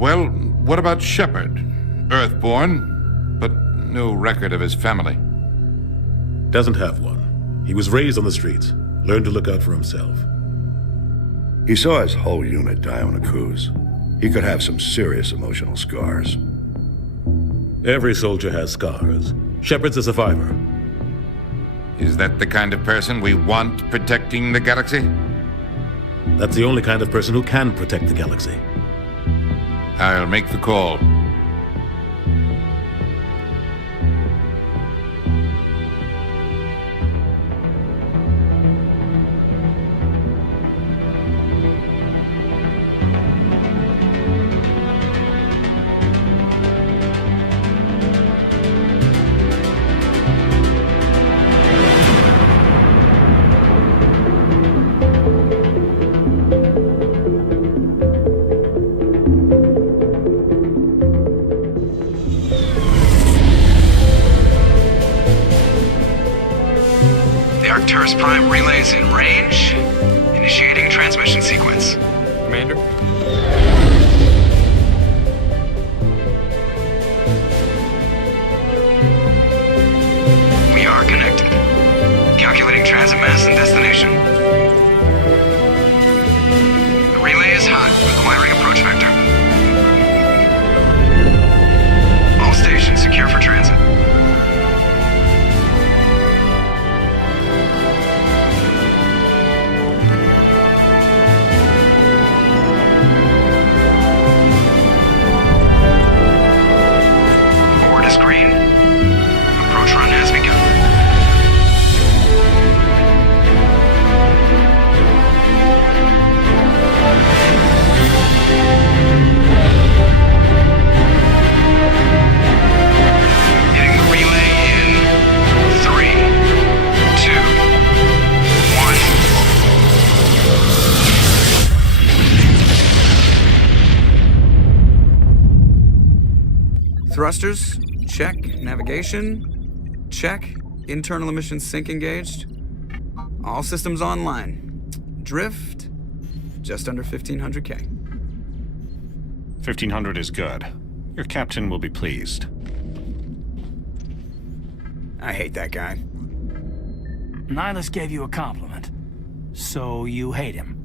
Well, what about Shepard? Earthborn, but no record of his family. Doesn't have one. He was raised on the streets, learned to look out for himself. He saw his whole unit die on a cruise. He could have some serious emotional scars. Every soldier has scars. Shepard's a survivor. Is that the kind of person we want protecting the galaxy? That's the only kind of person who can protect the galaxy. I'll make the call. Arcturus Prime relays in range. Initiating transmission sequence. Commander? We are connected. Calculating transit mass and destination. The relay is hot. Acquiring approach vector. All stations secure for transit. Green. Approach run has begun. Hitting the relay in 3, 2, 1. Thrusters. Check. Navigation. Check. Internal emissions sync engaged. All systems online. Drift. Just under 1,500K. 1,500 is good. Your captain will be pleased. I hate that guy. Nihilus gave you a compliment. So you hate him.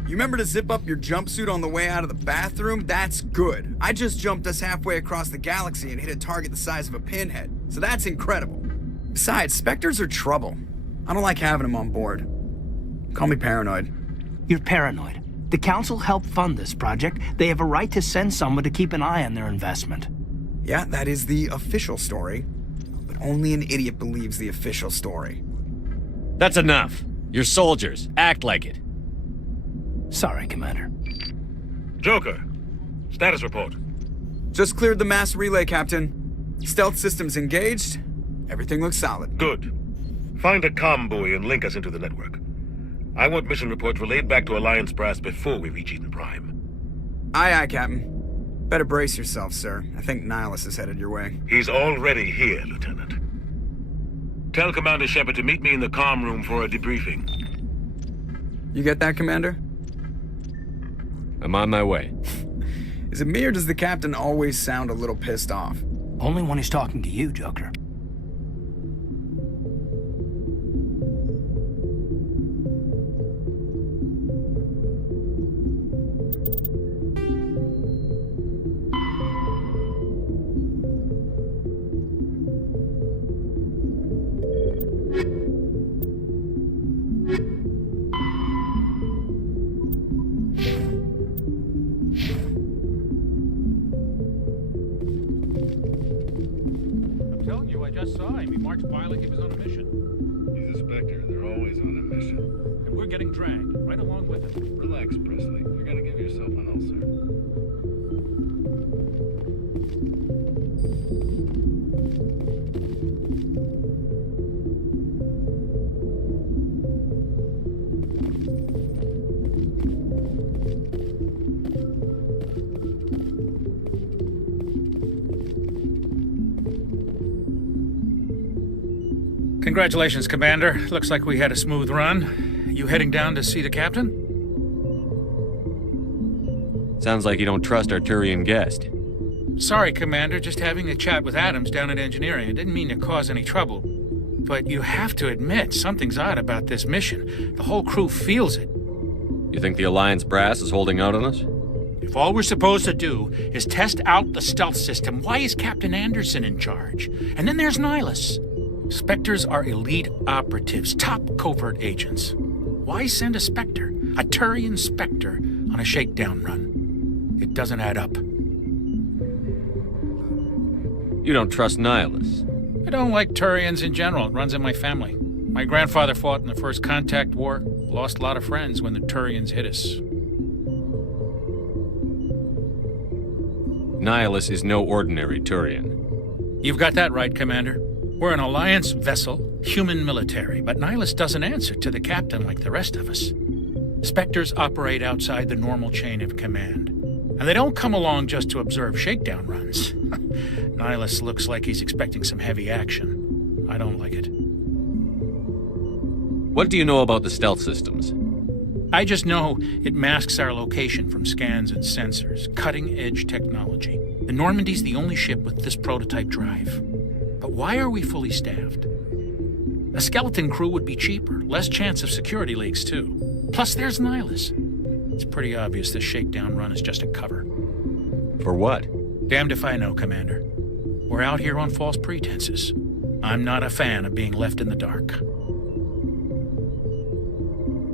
You remember to zip up your jumpsuit on the way out of the bathroom? That's good. I just jumped us halfway across the galaxy and hit a target the size of a pinhead. So that's incredible. Besides, Spectres are trouble. I don't like having them on board. Call me paranoid. You're paranoid. The Council helped fund this project. They have a right to send someone to keep an eye on their investment. Yeah, that is the official story. But only an idiot believes the official story. That's enough. You're soldiers. Act like it. Sorry, Commander. Joker, status report. Just cleared the mass relay, Captain. Stealth systems engaged. Everything looks solid. Good. Find a comm buoy and link us into the network. I want mission reports relayed back to Alliance brass before we reach Eden Prime. Aye, aye, Captain. Better brace yourself, sir. I think Nihilus is headed your way. He's already here, Lieutenant. Tell Commander Shepard to meet me in the comm room for a debriefing. You get that, Commander? I'm on my way. Is it me or does the captain always sound a little pissed off? Only when he's talking to you, Joker. I just saw him. He marched by like he was on a mission. He's a Spectre. They're always on a mission. And we're getting dragged right along with him. Relax, Presley. You're gonna give yourself an ulcer. Congratulations, Commander. Looks like we had a smooth run. You heading down to see the captain? Sounds like you don't trust our Turian guest. Sorry, Commander, just having a chat with Adams down at engineering. I didn't mean to cause any trouble. But you have to admit, something's odd about this mission. The whole crew feels it. You think the Alliance brass is holding out on us? If all we're supposed to do is test out the stealth system, why is Captain Anderson in charge? And then there's Nihilus. Spectres are elite operatives, top covert agents. Why send a Spectre, a Turian Spectre, on a shakedown run? It doesn't add up. You don't trust Nihilus. I don't like Turians in general. It runs in my family. My grandfather fought in the First Contact War, lost a lot of friends when the Turians hit us. Nihilus is no ordinary Turian. You've got that right, Commander. We're an Alliance vessel, human military, but Nihilus doesn't answer to the captain like the rest of us. Spectres operate outside the normal chain of command. And they don't come along just to observe shakedown runs. Nihilus looks like he's expecting some heavy action. I don't like it. What do you know about the stealth systems? I just know it masks our location from scans and sensors. Cutting-edge technology. The Normandy's the only ship with this prototype drive. But why are we fully staffed? A skeleton crew would be cheaper, less chance of security leaks, too. Plus, there's Nihilus. It's pretty obvious this shakedown run is just a cover. For what? Damned if I know, Commander. We're out here on false pretenses. I'm not a fan of being left in the dark.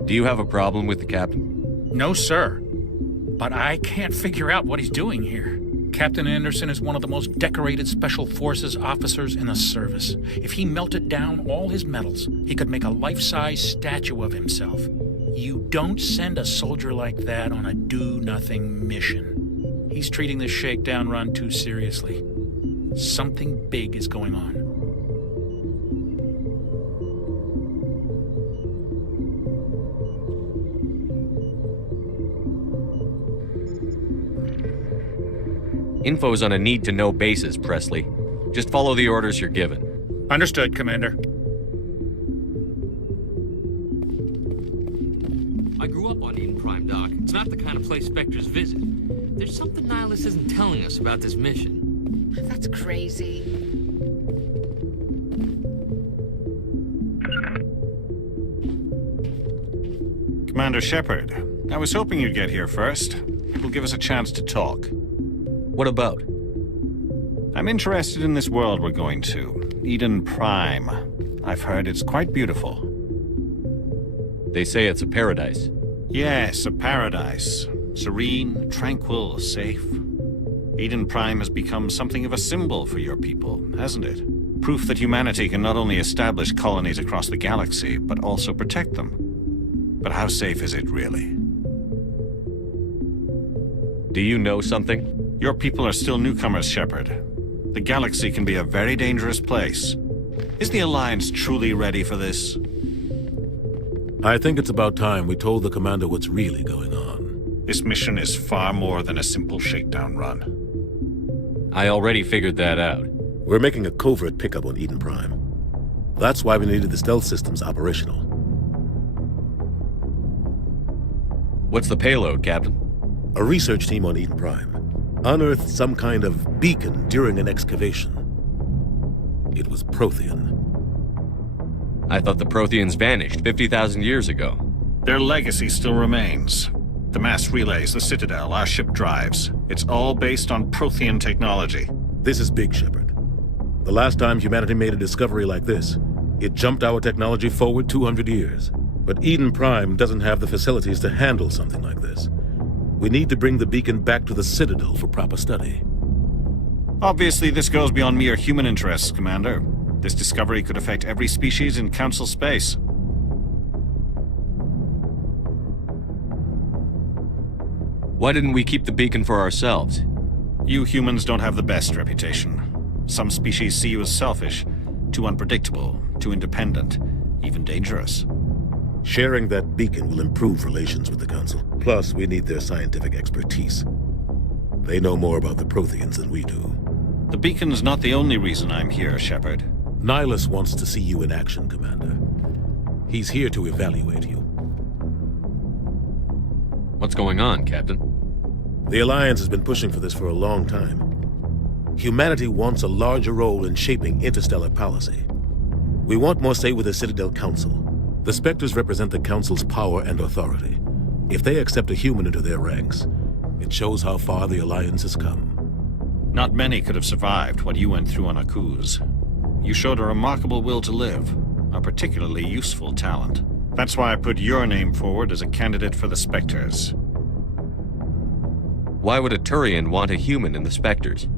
Do you have a problem with the captain? No, sir. But I can't figure out what he's doing here. Captain Anderson is one of the most decorated Special Forces officers in the service. If he melted down all his medals, he could make a life-size statue of himself. You don't send a soldier like that on a do-nothing mission. He's treating this shakedown run too seriously. Something big is going on. Info's on a need-to-know basis, Presley. Just follow the orders you're given. Understood, Commander. I grew up on Eden Prime, Doc. It's not the kind of place Spectres visit. There's something Nihilus isn't telling us about this mission. That's crazy. Commander Shepard, I was hoping you'd get here first. It will give us a chance to talk. What about? I'm interested in this world we're going to, Eden Prime. I've heard it's quite beautiful. They say it's a paradise. Yes, a paradise. Serene, tranquil, safe. Eden Prime has become something of a symbol for your people, hasn't it? Proof that humanity can not only establish colonies across the galaxy, but also protect them. But how safe is it, really? Do you know something? Your people are still newcomers, Shepard. The galaxy can be a very dangerous place. Is the Alliance truly ready for this? I think it's about time we told the commander what's really going on. This mission is far more than a simple shakedown run. I already figured that out. We're making a covert pickup on Eden Prime. That's why we needed the stealth systems operational. What's the payload, Captain? A research team on Eden Prime unearthed some kind of beacon during an excavation. It was Prothean. I thought the Protheans vanished 50,000 years ago. Their legacy still remains. The mass relays, the Citadel, our ship drives. It's all based on Prothean technology. This is big, Shepard. The last time humanity made a discovery like this, it jumped our technology forward 200 years. But Eden Prime doesn't have the facilities to handle something like this. We need to bring the beacon back to the Citadel for proper study. Obviously, this goes beyond mere human interests, Commander. This discovery could affect every species in Council space. Why didn't we keep the beacon for ourselves? You humans don't have the best reputation. Some species see you as selfish, too unpredictable, too independent, even dangerous. Sharing that beacon will improve relations with the Council. Plus, we need their scientific expertise. They know more about the Protheans than we do. The beacon's not the only reason I'm here, Shepard. Nihilus wants to see you in action, Commander. He's here to evaluate you. What's going on, Captain? The Alliance has been pushing for this for a long time. Humanity wants a larger role in shaping interstellar policy. We want more say with the Citadel Council. The Spectres represent the Council's power and authority. If they accept a human into their ranks, it shows how far the Alliance has come. Not many could have survived what you went through on Akuz. You showed a remarkable will to live, a particularly useful talent. That's why I put your name forward as a candidate for the Spectres. Why would a Turian want a human in the Spectres?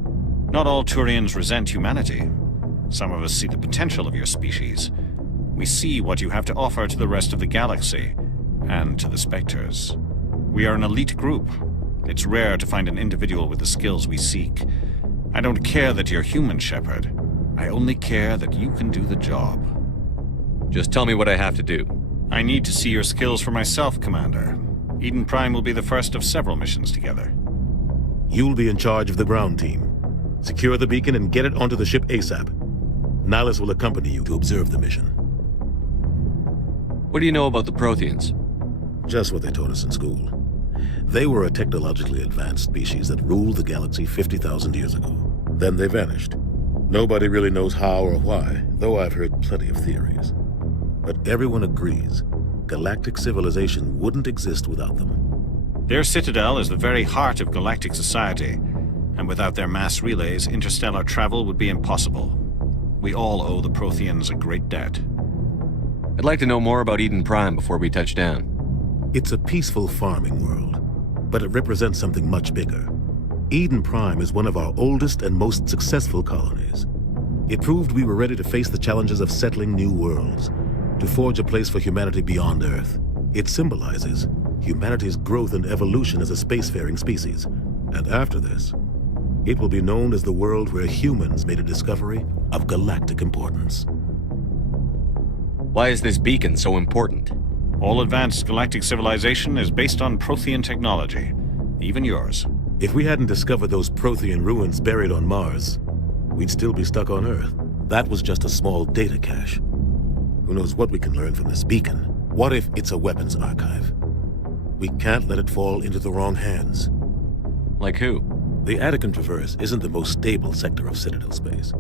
Not all Turians resent humanity. Some of us see the potential of your species. We see what you have to offer to the rest of the galaxy, and to the Spectres. We are an elite group. It's rare to find an individual with the skills we seek. I don't care that you're human, Shepard. I only care that you can do the job. Just tell me what I have to do. I need to see your skills for myself, Commander. Eden Prime will be the first of several missions together. You'll be in charge of the ground team. Secure the beacon and get it onto the ship ASAP. Nihilus will accompany you to observe the mission. What do you know about the Protheans? Just what they taught us in school. They were a technologically advanced species that ruled the galaxy 50,000 years ago. Then they vanished. Nobody really knows how or why, though I've heard plenty of theories. But everyone agrees, galactic civilization wouldn't exist without them. Their citadel is the very heart of galactic society, and without their mass relays, interstellar travel would be impossible. We all owe the Protheans a great debt. I'd like to know more about Eden Prime before we touch down. It's a peaceful farming world, but it represents something much bigger. Eden Prime is one of our oldest and most successful colonies. It proved we were ready to face the challenges of settling new worlds, to forge a place for humanity beyond Earth. It symbolizes humanity's growth and evolution as a spacefaring species. And after this, it will be known as the world where humans made a discovery of galactic importance. Why is this beacon so important? All advanced galactic civilization is based on Prothean technology, even yours. If we hadn't discovered those Prothean ruins buried on Mars, we'd still be stuck on Earth. That was just a small data cache. Who knows what we can learn from this beacon? What if it's a weapons archive? We can't let it fall into the wrong hands. Like who? The Attican Traverse isn't the most stable sector of Citadel space.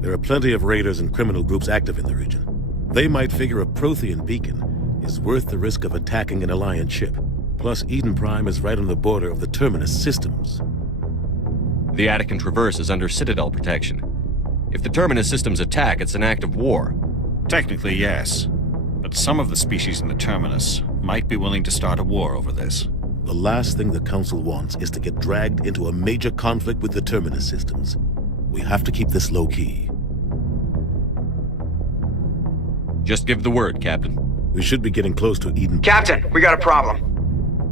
There are plenty of raiders and criminal groups active in the region. They might figure a Prothean beacon is worth the risk of attacking an Alliance ship. Plus, Eden Prime is right on the border of the Terminus systems. The Attican Traverse is under Citadel protection. If the Terminus systems attack, it's an act of war. Technically, yes. But some of the species in the Terminus might be willing to start a war over this. The last thing the Council wants is to get dragged into a major conflict with the Terminus systems. We have to keep this low-key. Just give the word, Captain. We should be getting close to Eden. Captain, we got a problem.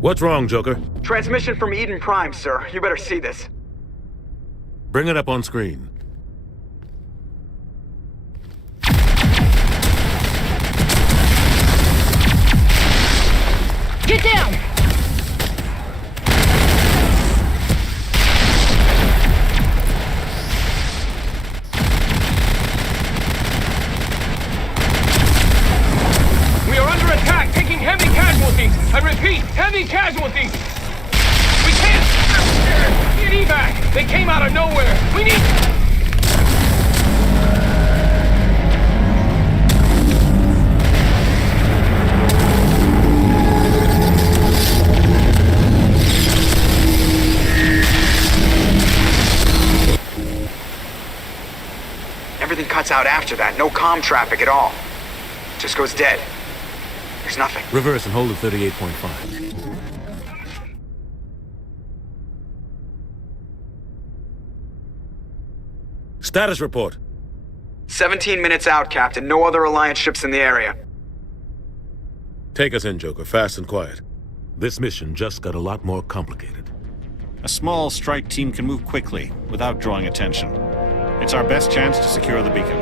What's wrong, Joker? Transmission from Eden Prime, sir. You better see this. Bring it up on screen. Get down! We are under attack, taking heavy casualties. I repeat, heavy casualties. We can't get evac. They came out of nowhere. We need... Everything cuts out after that. No comm traffic at all. Just goes dead. There's nothing. Reverse and hold at 38.5. Status report. 17 minutes out, Captain. No other Alliance ships in the area. Take us in, Joker, fast and quiet. This mission just got a lot more complicated. A small strike team can move quickly, without drawing attention. It's our best chance to secure the beacon.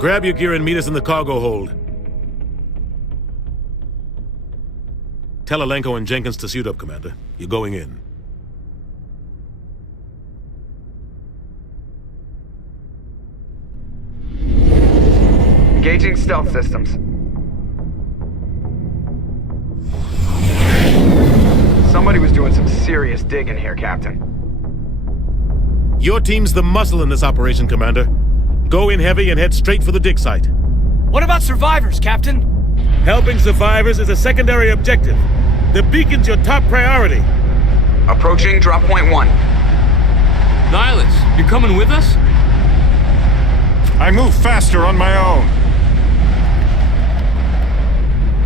Grab your gear and meet us in the cargo hold. Tell Alenko and Jenkins to suit up, Commander. You're going in. Engaging stealth systems. Somebody was doing some serious digging here, Captain. Your team's the muscle in this operation, Commander. Go in heavy and head straight for the dig site. What about survivors, Captain? Helping survivors is a secondary objective. The beacon's your top priority. Approaching drop point 1. Nihilus, you're coming with us? I move faster on my own.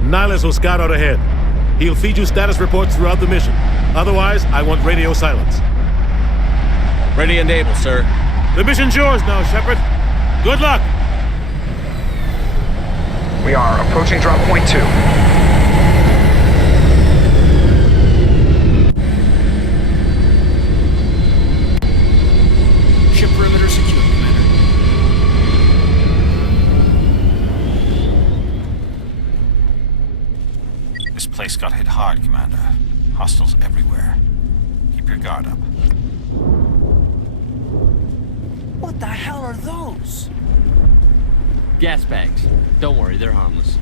Nihilus will scout out ahead. He'll feed you status reports throughout the mission. Otherwise, I want radio silence. Ready and able, sir. The mission's yours now, Shepard. Good luck! We are approaching drop point 2. Ship perimeter secure, Commander. This place got hit hard, Commander. Hostiles everywhere. Keep your guard up. What the hell are those? Gas bags. Don't worry, they're harmless.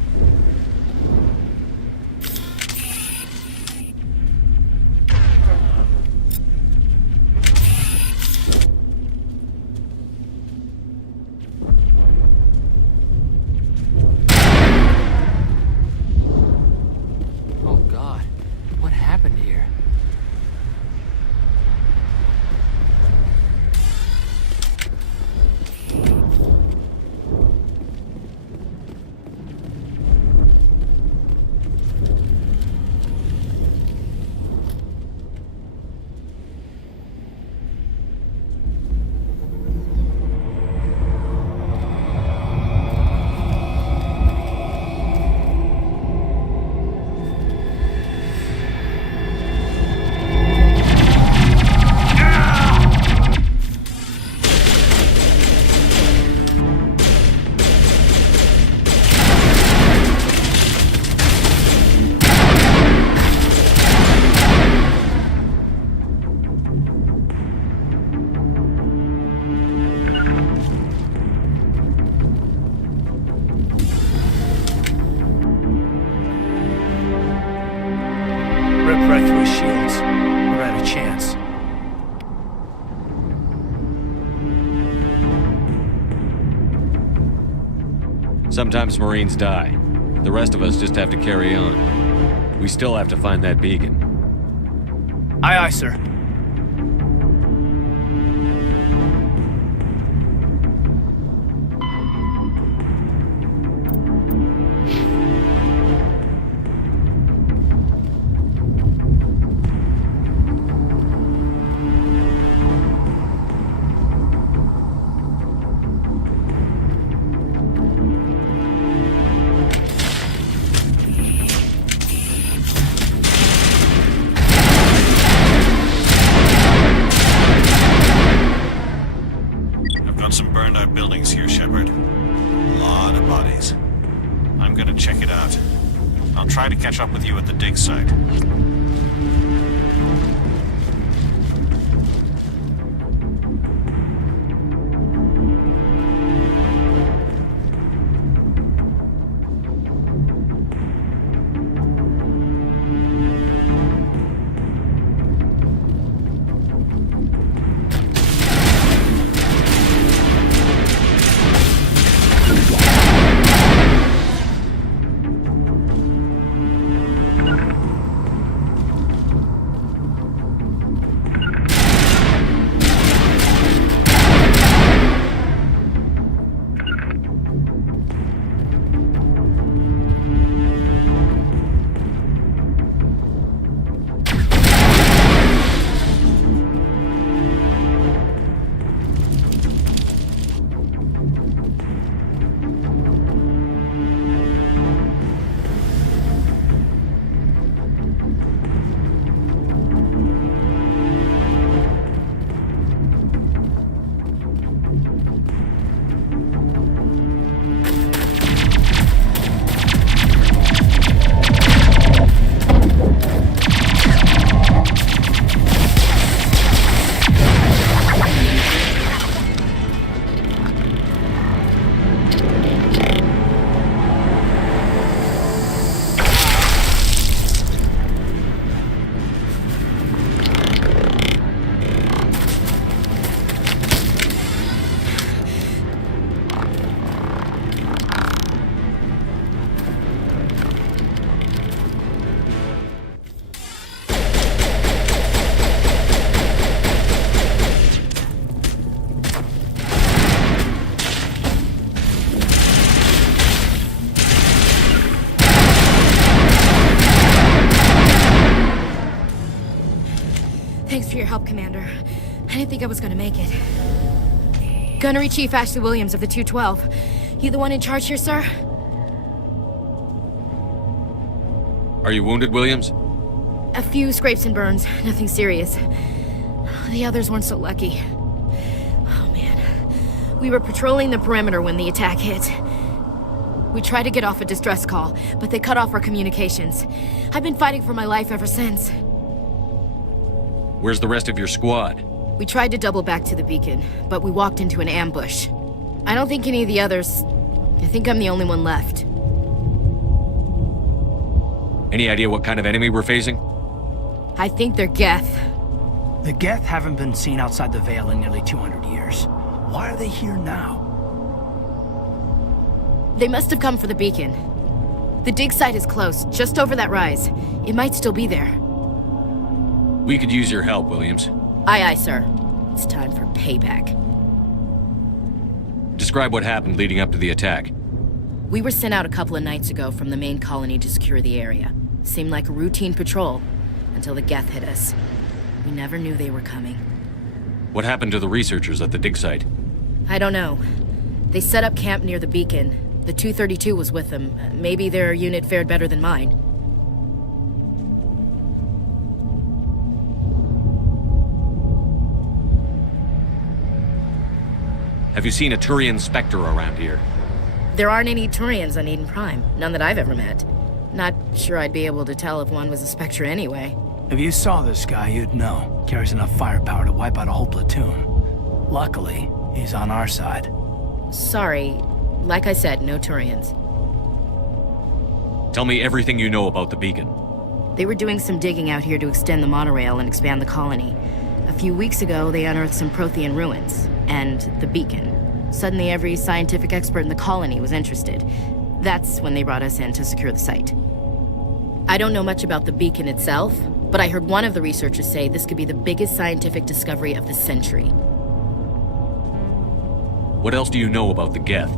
Oh God, what happened here? Rip right through his shields. We're out of chance. Sometimes Marines die. The rest of us just have to carry on. We still have to find that beacon. Aye, aye, sir. Some burned out buildings here, Shepard. A lot of bodies. I'm gonna check it out. I'll try to catch up with you at the dig site. Thanks for your help, Commander. I didn't think I was gonna make it. Gunnery Chief Ashley Williams of the 212. You the one in charge here, sir? Are you wounded, Williams? A few scrapes and burns, nothing serious. The others weren't so lucky. Oh man. We were patrolling the perimeter when the attack hit. We tried to get off a distress call, but they cut off our communications. I've been fighting for my life ever since. Where's the rest of your squad? We tried to double back to the beacon, but we walked into an ambush. I don't think any of the others... I think I'm the only one left. Any idea what kind of enemy we're facing? I think they're Geth. The Geth haven't been seen outside the Veil in nearly 200 years. Why are they here now? They must have come for the beacon. The dig site is close, just over that rise. It might still be there. We could use your help, Williams. Aye, aye, sir. It's time for payback. Describe what happened leading up to the attack. We were sent out a couple of nights ago from the main colony to secure the area. Seemed like a routine patrol, until the Geth hit us. We never knew they were coming. What happened to the researchers at the dig site? I don't know. They set up camp near the beacon. The 232 was with them. Maybe their unit fared better than mine. Have you seen a Turian Spectre around here? There aren't any Turians on Eden Prime. None that I've ever met. Not sure I'd be able to tell if one was a Spectre anyway. If you saw this guy, you'd know. Carries enough firepower to wipe out a whole platoon. Luckily, he's on our side. Sorry. Like I said, no Turians. Tell me everything you know about the beacon. They were doing some digging out here to extend the monorail and expand the colony. A few weeks ago, they unearthed some Prothean ruins, and the beacon. Suddenly, every scientific expert in the colony was interested. That's when they brought us in to secure the site. I don't know much about the beacon itself, but I heard one of the researchers say this could be the biggest scientific discovery of the century. What else do you know about the Geth?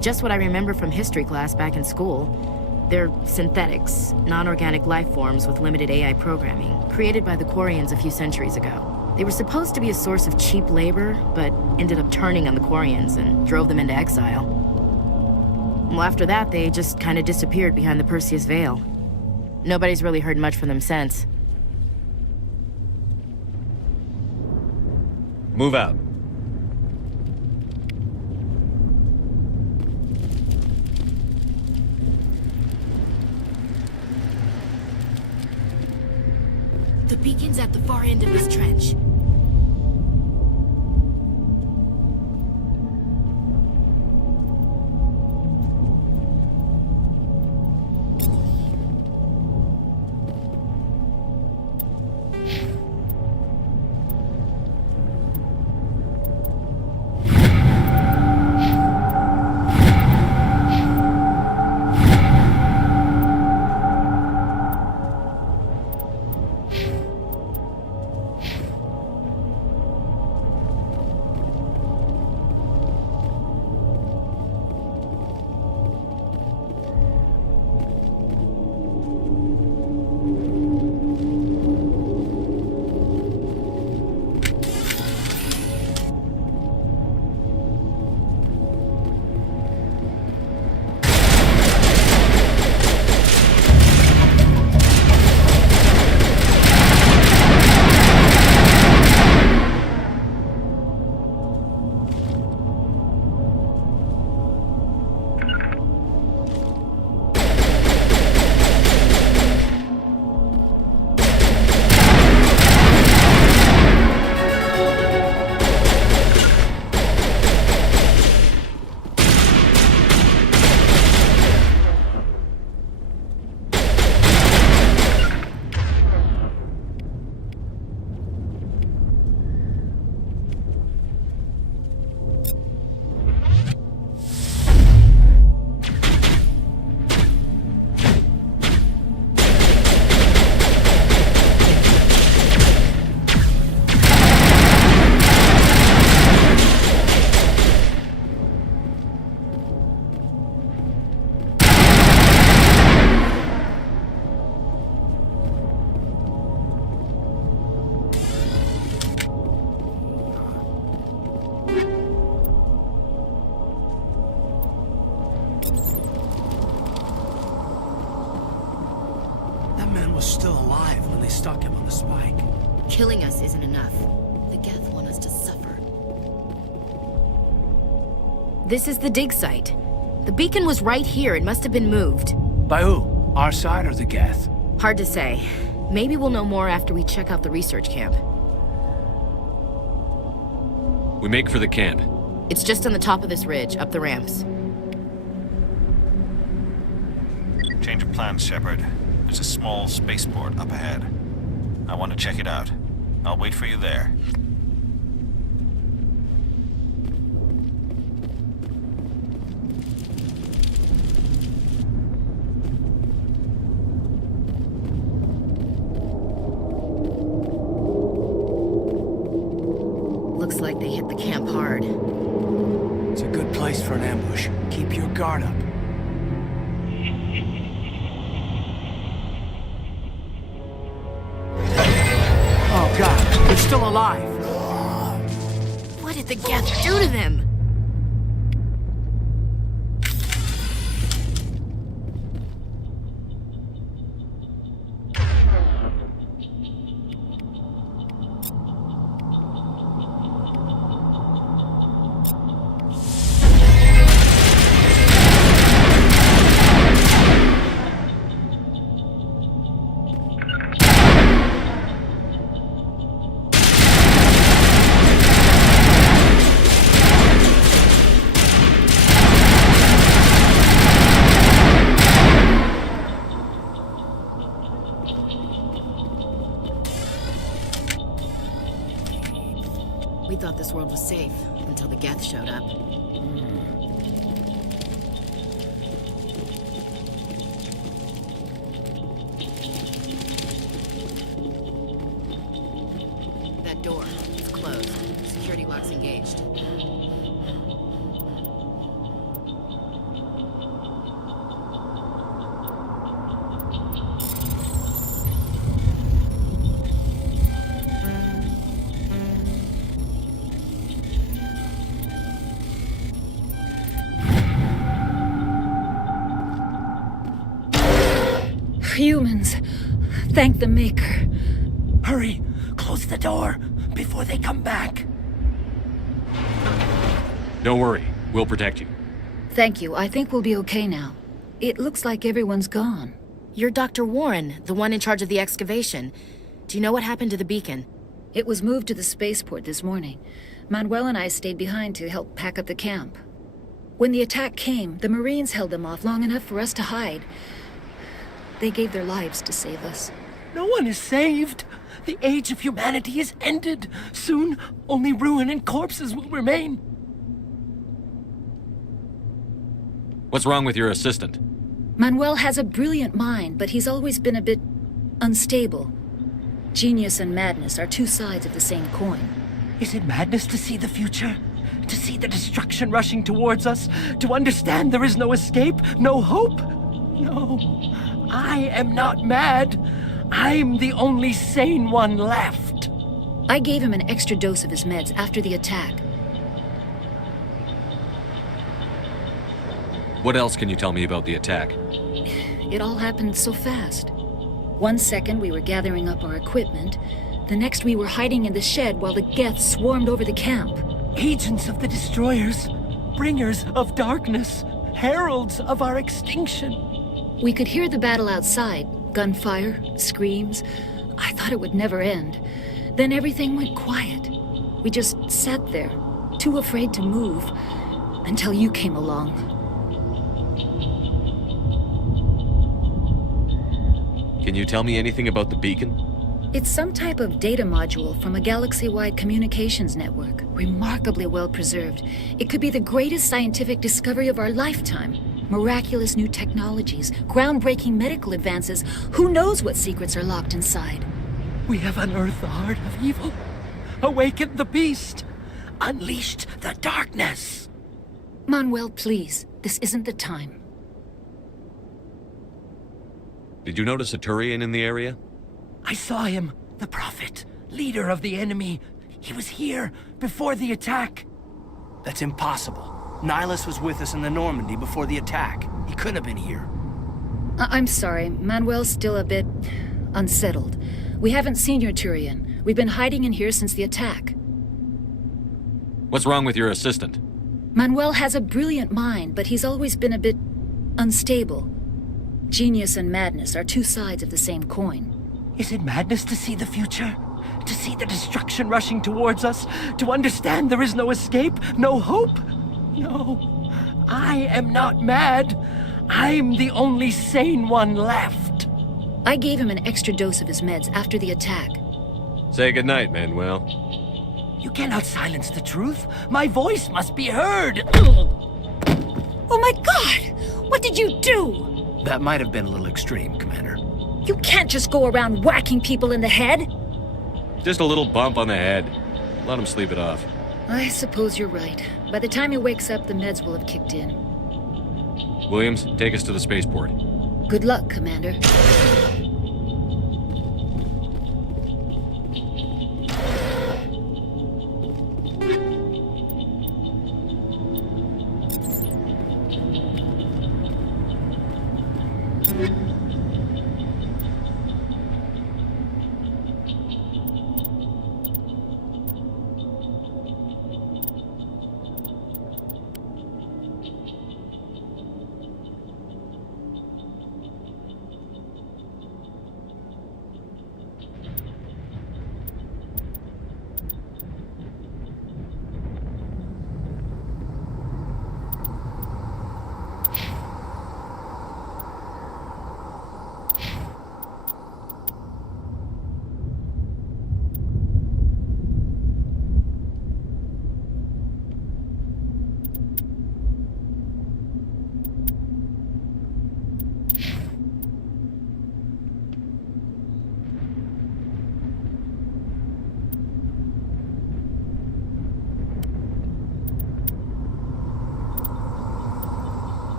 Just what I remember from history class back in school. They're synthetics, non-organic life forms with limited AI programming, created by the Quarians a few centuries ago. They were supposed to be a source of cheap labor, but ended up turning on the Quarians and drove them into exile. Well, after that, they just kind of disappeared behind the Perseus Veil. Nobody's really heard much from them since. Move out. The beacon's at the far end of this trench. man was still alive when they stuck him on the spike. Killing us isn't enough. The Geth want us to suffer. This is the dig site. The beacon was right here. It must have been moved. By who? Our side or the Geth? Hard to say. Maybe we'll know more after we check out the research camp. We make for the camp. It's just on the top of this ridge, up the ramps. Change of plans, Shepard. There's a small spaceport up ahead. I want to check it out. I'll wait for you there. Looks like they hit the camp hard. It's a good place for an ambush. Keep your guard up. Oh god, they're still alive. What did the Geth do to them? We thought this world was safe until the Geth showed up. That door, it's closed. Security lock's engaged. Humans. Thank the Maker. Hurry! Close the door before they come back. Don't worry. We'll protect you. Thank you. I think we'll be okay now. It looks like everyone's gone. You're Dr. Warren, the one in charge of the excavation. Do you know what happened to the beacon? It was moved to the spaceport this morning. Manuel and I stayed behind to help pack up the camp. When the attack came, the Marines held them off long enough for us to hide. They gave their lives to save us. No one is saved. The age of humanity is ended. Soon, only ruin and corpses will remain. What's wrong with your assistant? Manuel has a brilliant mind, but he's always been a bit unstable. Genius and madness are two sides of the same coin. Is it madness to see the future? To see the destruction rushing towards us? To understand there is no escape? No hope? No. I am not mad. I'm the only sane one left. I gave him an extra dose of his meds after the attack. What else can you tell me about the attack? It all happened so fast. 1 second we were gathering up our equipment. The next we were hiding in the shed while the Geth swarmed over the camp. Agents of the destroyers. Bringers of darkness. Heralds of our extinction. We could hear the battle outside. Gunfire, screams. I thought it would never end. Then everything went quiet. We just sat there, too afraid to move, until you came along. Can you tell me anything about the beacon? It's some type of data module from a galaxy-wide communications network, remarkably well preserved. It could be the greatest scientific discovery of our lifetime. Miraculous new technologies, groundbreaking medical advances. Who knows what secrets are locked inside? We have unearthed the heart of evil, awakened the beast, unleashed the darkness. Manuel, please. This isn't the time. Did you notice a Turian in the area? I saw him, the Prophet, leader of the enemy. He was here before the attack. That's impossible. Nihilus was with us in the Normandy before the attack. He couldn't have been here. I'm sorry. Manuel's still a bit unsettled. We haven't seen your Turian. We've been hiding in here since the attack. What's wrong with your assistant? Manuel has a brilliant mind, but he's always been a bit unstable. Genius and madness are two sides of the same coin. Is it madness to see the future? To see the destruction rushing towards us? To understand there is no escape? No hope? No. I am not mad. I'm the only sane one left. I gave him an extra dose of his meds after the attack. Say goodnight, Manuel. You cannot silence the truth. My voice must be heard. Oh my God! What did you do? That might have been a little extreme, Commander. You can't just go around whacking people in the head. Just a little bump on the head. Let him sleep it off. I suppose you're right. By the time he wakes up, the meds will have kicked in. Williams, take us to the spaceport. Good luck, Commander.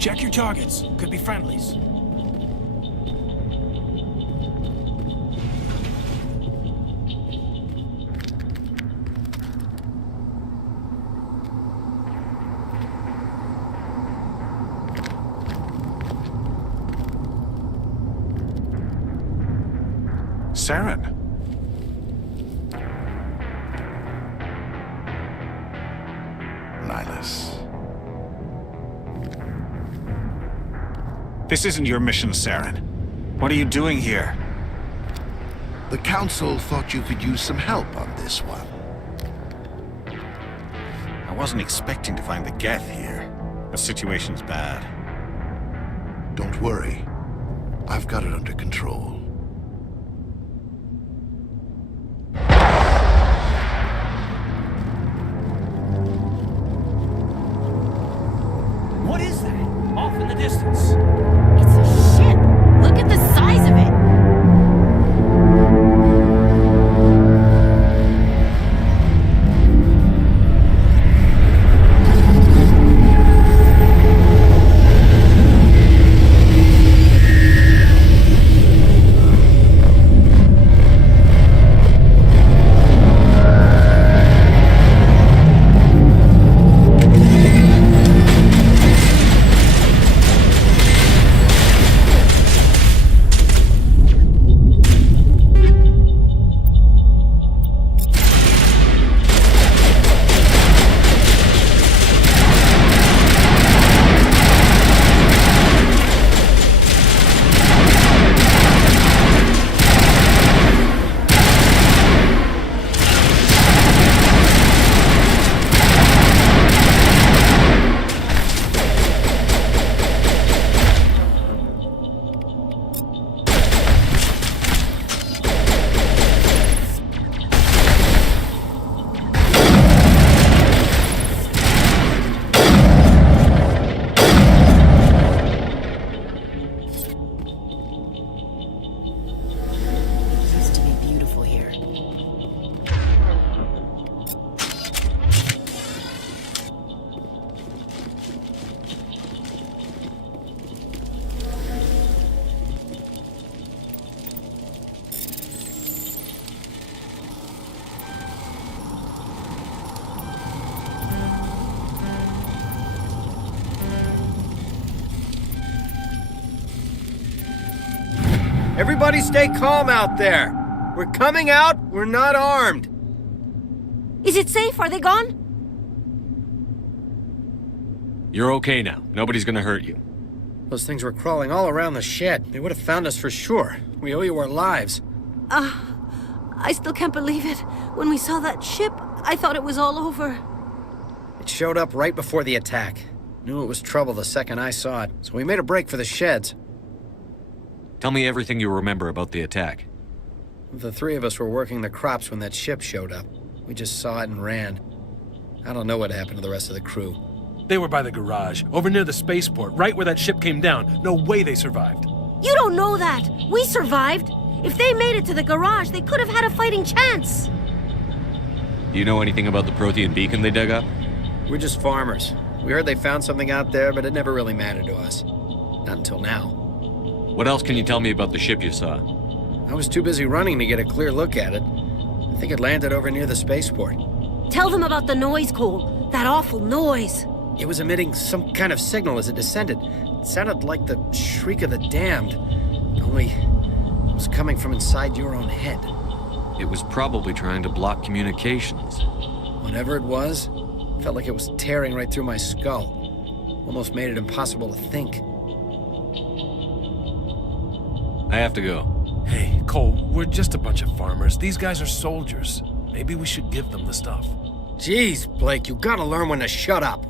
Check your targets. Could be friendlies. Saren. Nihilus. This isn't your mission, Saren. What are you doing here? The Council thought you could use some help on this one. I wasn't expecting to find the Geth here. The situation's bad. Don't worry. I've got it under control. What is that? Off in the distance. It's a ship. Look at the size of it. Everybody stay calm out there. We're coming out, we're not armed. Is it safe? Are they gone? You're okay now. Nobody's gonna hurt you. Those things were crawling all around the shed. They would have found us for sure. We owe you our lives. I still can't believe it. When we saw that ship, I thought it was all over. It showed up right before the attack. Knew it was trouble the second I saw it, so we made a break for the sheds. Tell me everything you remember about the attack. The three of us were working the crops when that ship showed up. We just saw it and ran. I don't know what happened to the rest of the crew. They were by the garage, over near the spaceport, right where that ship came down. No way they survived. You don't know that. We survived. If they made it to the garage, they could have had a fighting chance. Do you know anything about the Prothean beacon they dug up? We're just farmers. We heard they found something out there, but it never really mattered to us. Not until now. What else can you tell me about the ship you saw? I was too busy running to get a clear look at it. I think it landed over near the spaceport. Tell them about the noise, Cole. That awful noise. It was emitting some kind of signal as it descended. It sounded like the shriek of the damned. Only it was coming from inside your own head. It was probably trying to block communications. Whatever it was, felt like it was tearing right through my skull. Almost made it impossible to think. I have to go. Hey, Cole, we're just a bunch of farmers. These guys are soldiers. Maybe we should give them the stuff. Jeez, Blake, you gotta learn when to shut up.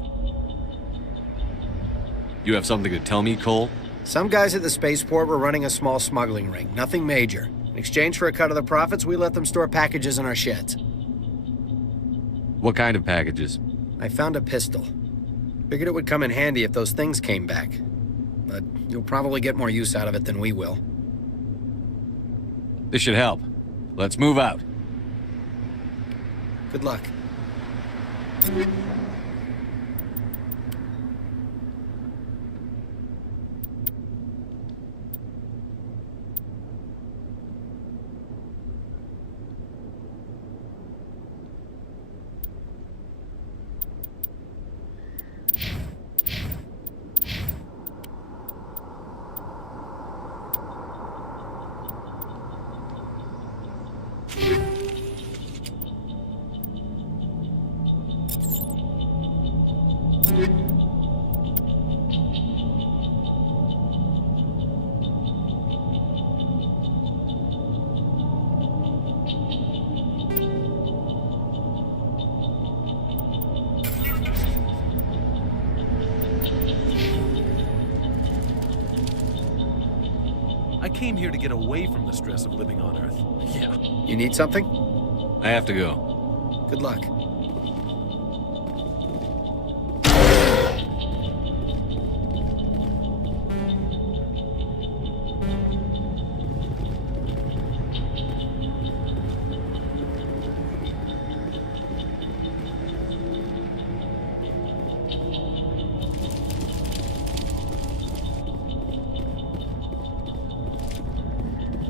You have something to tell me, Cole? Some guys at the spaceport were running a small smuggling ring, nothing major. In exchange for a cut of the profits, we let them store packages in our sheds. What kind of packages? I found a pistol. Figured it would come in handy if those things came back. But you'll probably get more use out of it than we will. This should help. Let's move out. Good luck. I came here to get away from the stress of living on Earth. Yeah. You need something? I have to go. Good luck.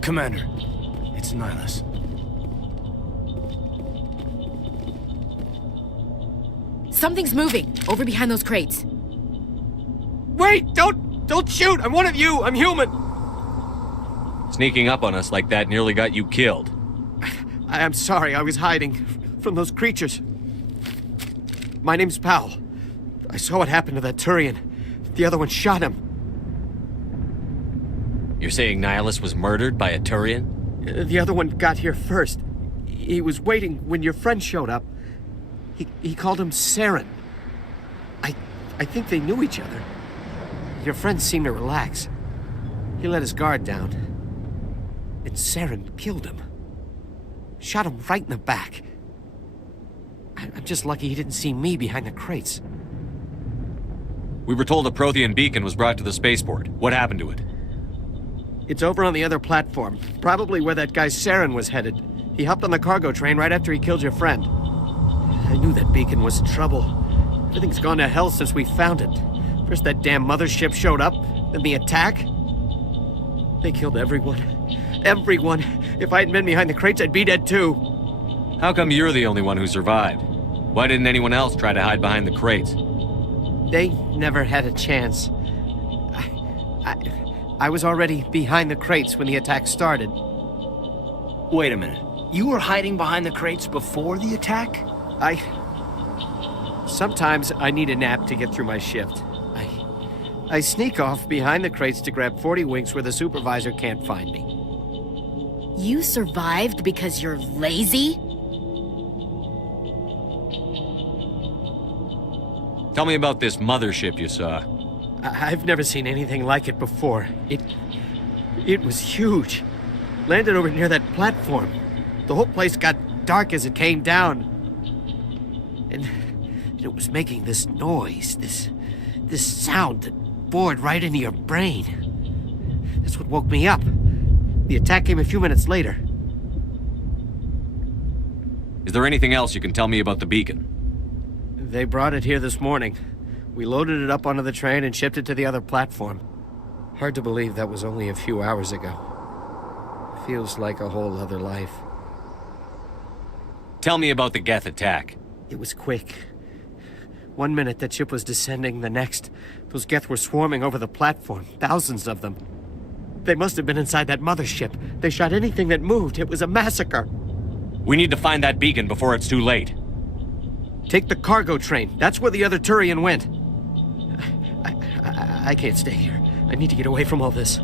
Commander, it's Nihilus. Something's moving, over behind those crates. Wait! Don't shoot! I'm one of you! I'm human! Sneaking up on us like that nearly got you killed. I'm sorry, I was hiding from those creatures. My name's Powell. I saw what happened to that Turian. The other one shot him. You're saying Nihilus was murdered by a Turian? The other one got here first. He was waiting when your friend showed up. He called him Saren. I think they knew each other. Your friend seemed to relax. He let his guard down. And Saren killed him. Shot him right in the back. I'm just lucky he didn't see me behind the crates. We were told a Prothean beacon was brought to the spaceport. What happened to it? It's over on the other platform. Probably where that guy Saren was headed. He hopped on the cargo train right after he killed your friend. I knew that beacon was trouble. Everything's gone to hell since we found it. First that damn mothership showed up, then the attack. They killed everyone. Everyone. If I hadn't been behind the crates, I'd be dead too. How come you're the only one who survived? Why didn't anyone else try to hide behind the crates? They never had a chance. I was already behind the crates when the attack started. Wait a minute. You were hiding behind the crates before the attack? Sometimes I need a nap to get through my shift. I sneak off behind the crates to grab 40 winks where the supervisor can't find me. You survived because you're lazy? Tell me about this mothership you saw. I've never seen anything like it before. It was huge. Landed over near that platform. The whole place got dark as it came down. And it was making this noise, this sound that bored right into your brain. That's what woke me up. The attack came a few minutes later. Is there anything else you can tell me about the beacon? They brought it here this morning. We loaded it up onto the train and shipped it to the other platform. Hard to believe that was only a few hours ago. Feels like a whole other life. Tell me about the Geth attack. It was quick. 1 minute that ship was descending, the next, those Geth were swarming over the platform, thousands of them. They must have been inside that mothership. They shot anything that moved. It was a massacre. We need to find that beacon before it's too late. Take the cargo train. That's where the other Turian went. I can't stay here. I need to get away from all this.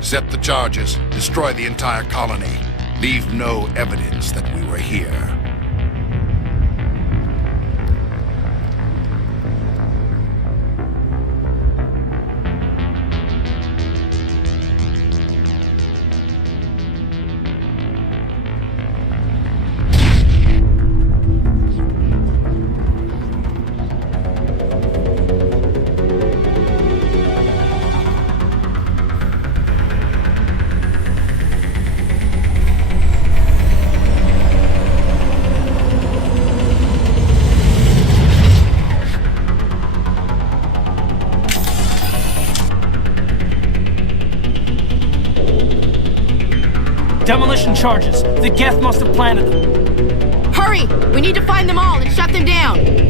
Set the charges. Destroy the entire colony. Leave no evidence that we were here. charges. The Geth must have planted them. Hurry! We need to find them all and shut them down!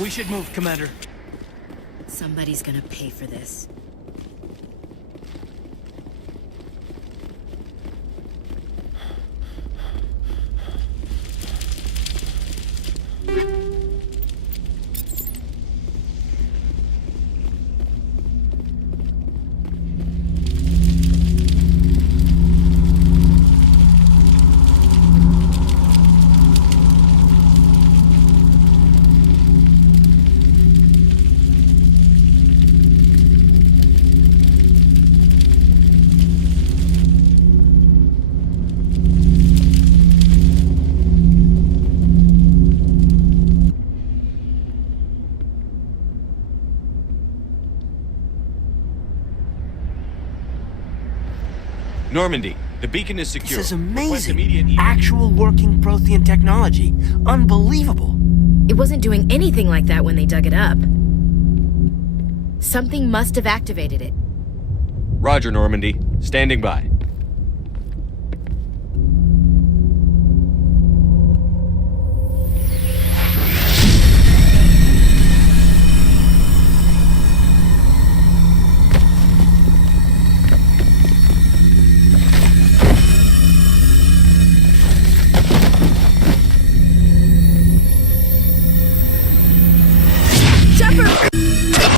We should move, Commander. Somebody's gonna pay for this. Normandy, the beacon is secure. This is amazing. Actual working Prothean technology. Unbelievable. It wasn't doing anything like that when they dug it up. Something must have activated it. Roger, Normandy. Standing by.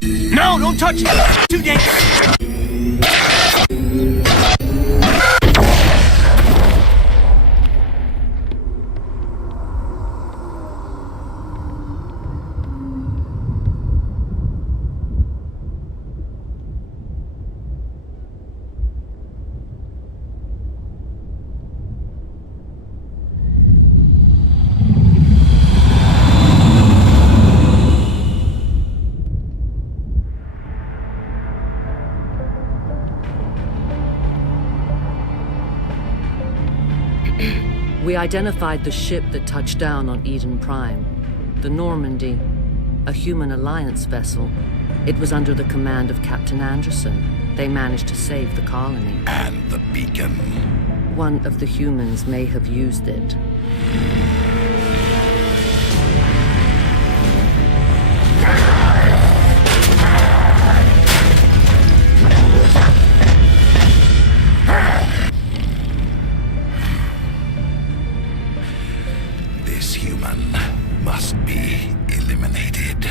No, don't touch it! Too dangerous! We identified the ship that touched down on Eden Prime. The Normandy, a human alliance vessel. It was under the command of Captain Anderson. They managed to save the colony. And the beacon. One of the humans may have used it. This human must be eliminated.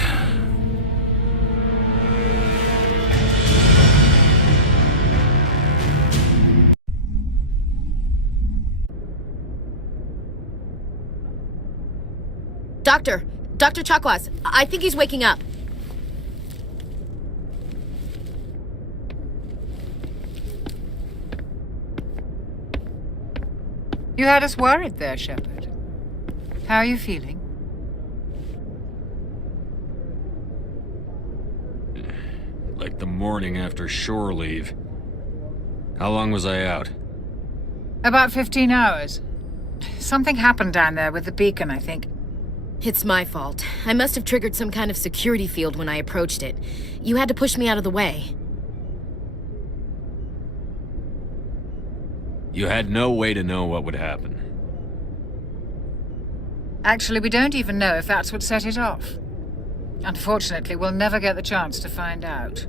Dr. Chakwas, I think he's waking up. You had us worried there, Shepard. How are you feeling? Like the morning after shore leave. How long was I out? About 15 hours. Something happened down there with the beacon, I think. It's my fault. I must have triggered some kind of security field when I approached it. You had to push me out of the way. You had no way to know what would happen. Actually, we don't even know if that's what set it off. Unfortunately, we'll never get the chance to find out.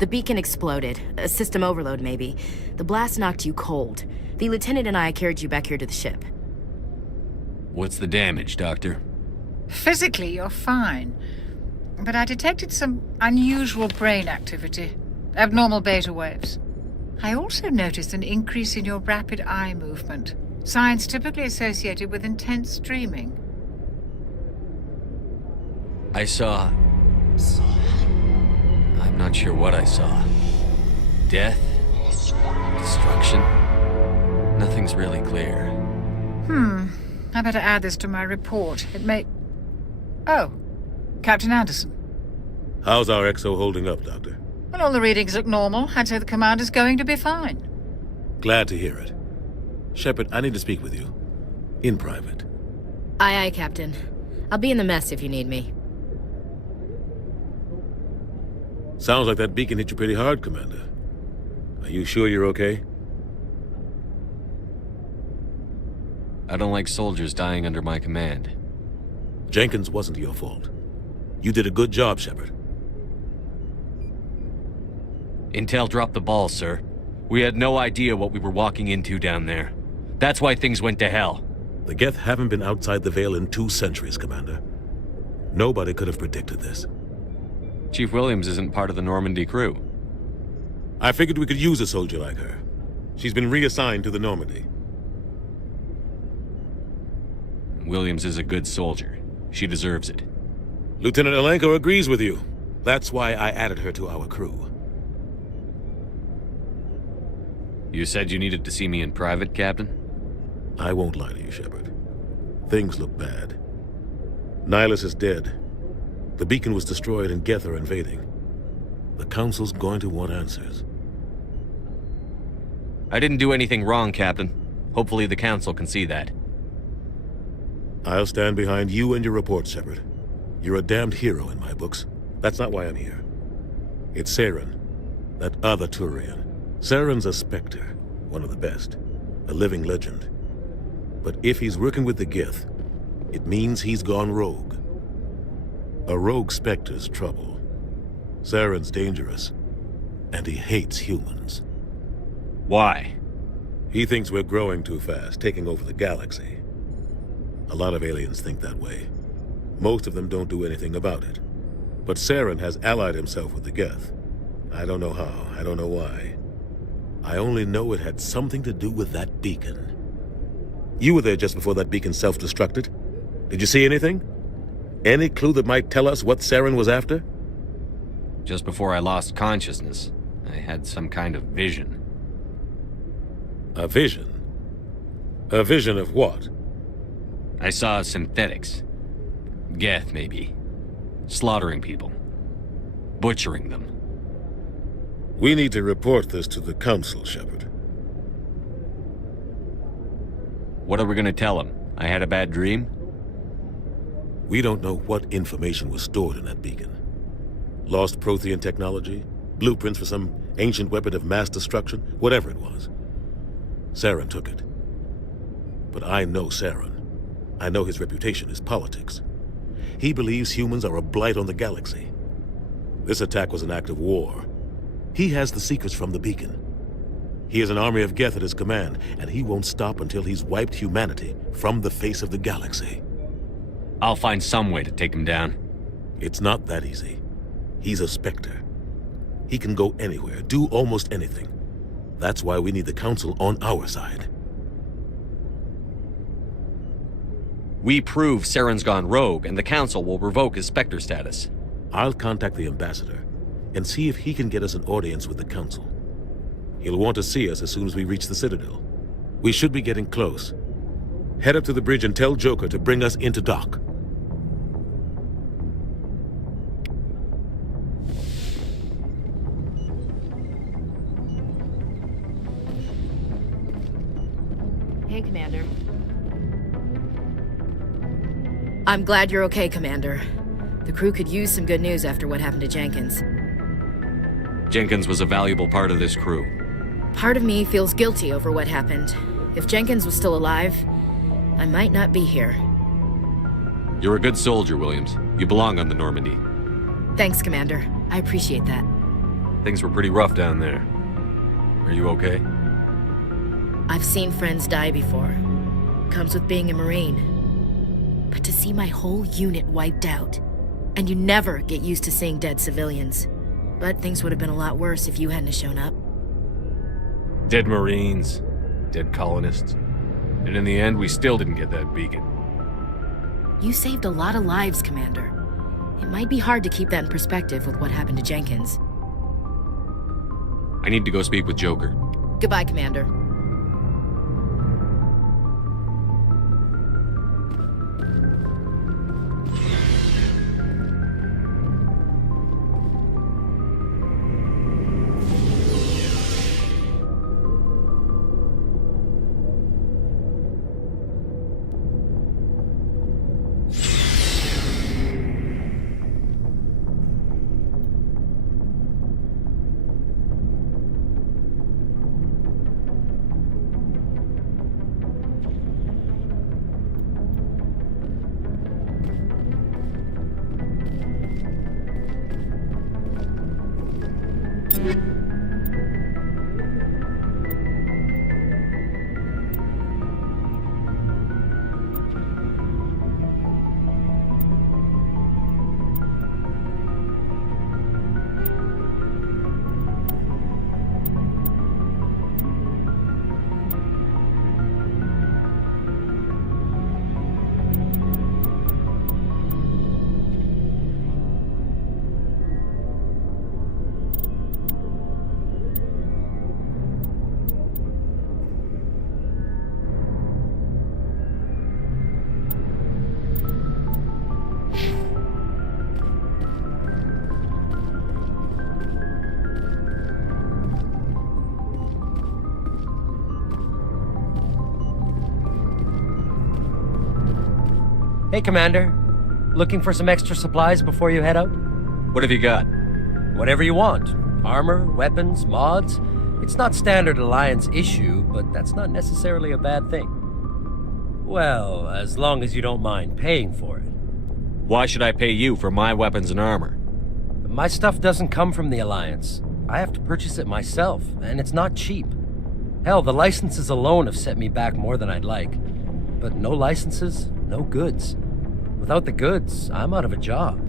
The beacon exploded. A system overload, maybe. The blast knocked you cold. The lieutenant and I carried you back here to the ship. What's the damage, Doctor? Physically, you're fine. But I detected some unusual brain activity. Abnormal beta waves. I also noticed an increase in your rapid eye movement. Signs typically associated with intense dreaming. I saw... I'm not sure what I saw. Death? Destruction? Nothing's really clear. I better add this to my report. It may... Oh, Captain Anderson. How's our XO holding up, Doctor? Well, all the readings look normal. I'd say the commander's going to be fine. Glad to hear it. Shepard, I need to speak with you. In private. Aye, Captain. I'll be in the mess if you need me. Sounds like that beacon hit you pretty hard, Commander. Are you sure you're okay? I don't like soldiers dying under my command. Jenkins wasn't your fault. You did a good job, Shepard. Intel dropped the ball, sir. We had no idea what we were walking into down there. That's why things went to hell. The Geth haven't been outside the Veil in 2 centuries, Commander. Nobody could have predicted this. Chief Williams isn't part of the Normandy crew. I figured we could use a soldier like her. She's been reassigned to the Normandy. Williams is a good soldier. She deserves it. Lieutenant Alenko agrees with you. That's why I added her to our crew. You said you needed to see me in private, Captain? I won't lie to you, Shepard. Things look bad. Nihilus is dead. The beacon was destroyed and Geth are invading. The Council's going to want answers. I didn't do anything wrong, Captain. Hopefully the Council can see that. I'll stand behind you and your report, Shepard. You're a damned hero in my books. That's not why I'm here. It's Saren, that other Turian. Saren's a Spectre, one of the best. A living legend. But if he's working with the Geth, it means he's gone rogue. A rogue Spectre's trouble. Saren's dangerous, and he hates humans. Why? He thinks we're growing too fast, taking over the galaxy. A lot of aliens think that way. Most of them don't do anything about it. But Saren has allied himself with the Geth. I don't know how, I don't know why. I only know it had something to do with that beacon. You were there just before that beacon self-destructed. Did you see anything? Any clue that might tell us what Saren was after? Just before I lost consciousness, I had some kind of vision. A vision? A vision of what? I saw synthetics. Geth, maybe. Slaughtering people. Butchering them. We need to report this to the Council, Shepard. What are we gonna tell him? I had a bad dream? We don't know what information was stored in that beacon. Lost Prothean technology? Blueprints for some ancient weapon of mass destruction? Whatever it was. Saren took it. But I know Saren. I know his reputation is politics. He believes humans are a blight on the galaxy. This attack was an act of war. He has the secrets from the beacon. He has an army of Geth at his command, and he won't stop until he's wiped humanity from the face of the galaxy. I'll find some way to take him down. It's not that easy. He's a Spectre. He can go anywhere, do almost anything. That's why we need the Council on our side. We prove Saren's gone rogue, and the Council will revoke his Spectre status. I'll contact the Ambassador and see if he can get us an audience with the Council. He'll want to see us as soon as we reach the Citadel. We should be getting close. Head up to the bridge and tell Joker to bring us into dock. Hey, Commander. I'm glad you're okay, Commander. The crew could use some good news after what happened to Jenkins. Jenkins was a valuable part of this crew. Part of me feels guilty over what happened. If Jenkins was still alive, I might not be here. You're a good soldier, Williams. You belong on the Normandy. Thanks, Commander. I appreciate that. Things were pretty rough down there. Are you okay? I've seen friends die before. Comes with being a Marine. But to see my whole unit wiped out, and you never get used to seeing dead civilians. But things would have been a lot worse if you hadn't shown up. Dead Marines, dead colonists. And in the end, we still didn't get that beacon. You saved a lot of lives, Commander. It might be hard to keep that in perspective with what happened to Jenkins. I need to go speak with Joker. Goodbye, Commander. Hey, Commander. Looking for some extra supplies before you head out? What have you got? Whatever you want. Armor, weapons, mods. It's not standard Alliance issue, but that's not necessarily a bad thing. Well, as long as you don't mind paying for it. Why should I pay you for my weapons and armor? My stuff doesn't come from the Alliance. I have to purchase it myself, and it's not cheap. Hell, the licenses alone have set me back more than I'd like. But no licenses, no goods. Without the goods, I'm out of a job.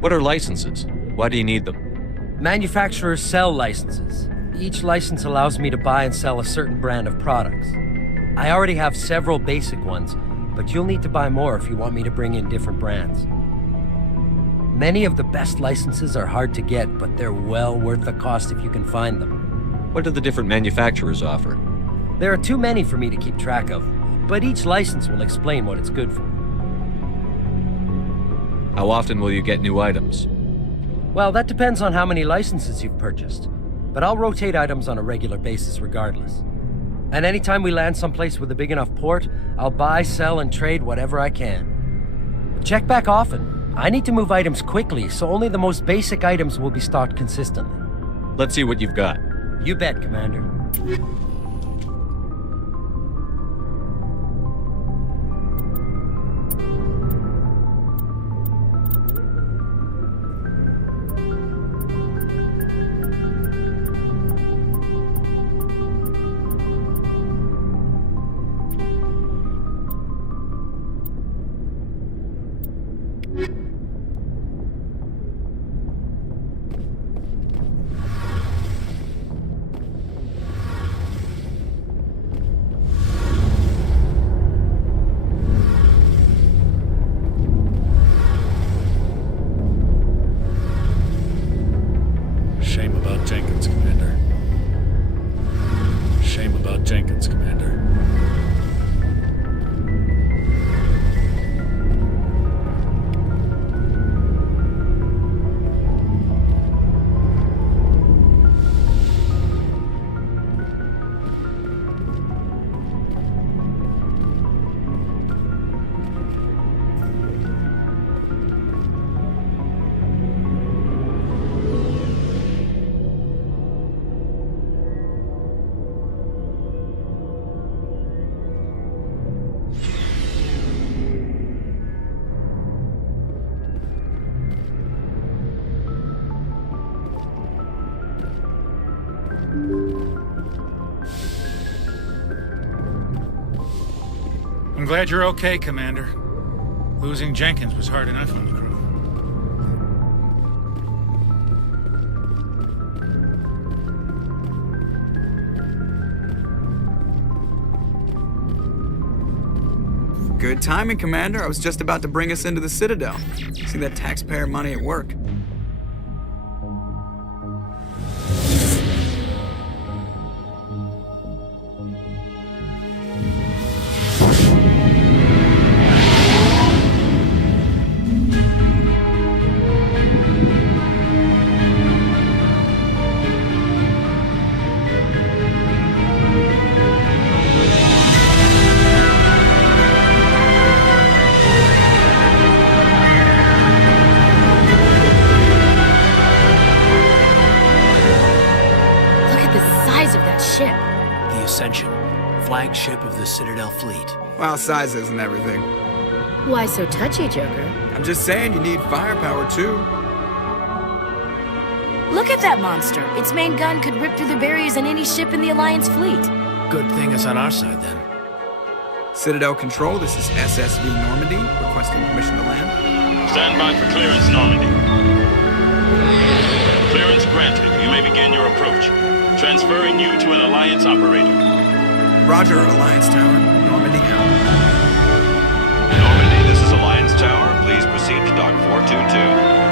What are licenses? Why do you need them? Manufacturers sell licenses. Each license allows me to buy and sell a certain brand of products. I already have several basic ones, but you'll need to buy more if you want me to bring in different brands. Many of the best licenses are hard to get, but they're well worth the cost if you can find them. What do the different manufacturers offer? There are too many for me to keep track of, but each license will explain what it's good for. How often will you get new items? Well, that depends on how many licenses you've purchased, but I'll rotate items on a regular basis regardless. And anytime we land someplace with a big enough port, I'll buy, sell, and trade whatever I can. Check back often. I need to move items quickly, so only the most basic items will be stocked consistently. Let's see what you've got. You bet, Commander. Shame about Jenkins, Commander. Shame about Jenkins, Commander. I'm glad you're okay, Commander. Losing Jenkins was hard enough on the crew. Good timing, Commander. I was just about to bring us into the Citadel. See that taxpayer money at work. The Ascension, flagship of the Citadel fleet. Well, size isn't everything. Why so touchy, Joker? I'm just saying you need firepower, too. Look at that monster. Its main gun could rip through the barriers in any ship in the Alliance fleet. Good thing it's on our side, then. Citadel Control, this is SSV Normandy, requesting permission to land. Stand by for clearance, Normandy. Clearance granted. You may begin your approach. Transferring you to an Alliance operator. Roger, Alliance Tower. Normandy out. Normandy, this is Alliance Tower. Please proceed to Dock 422.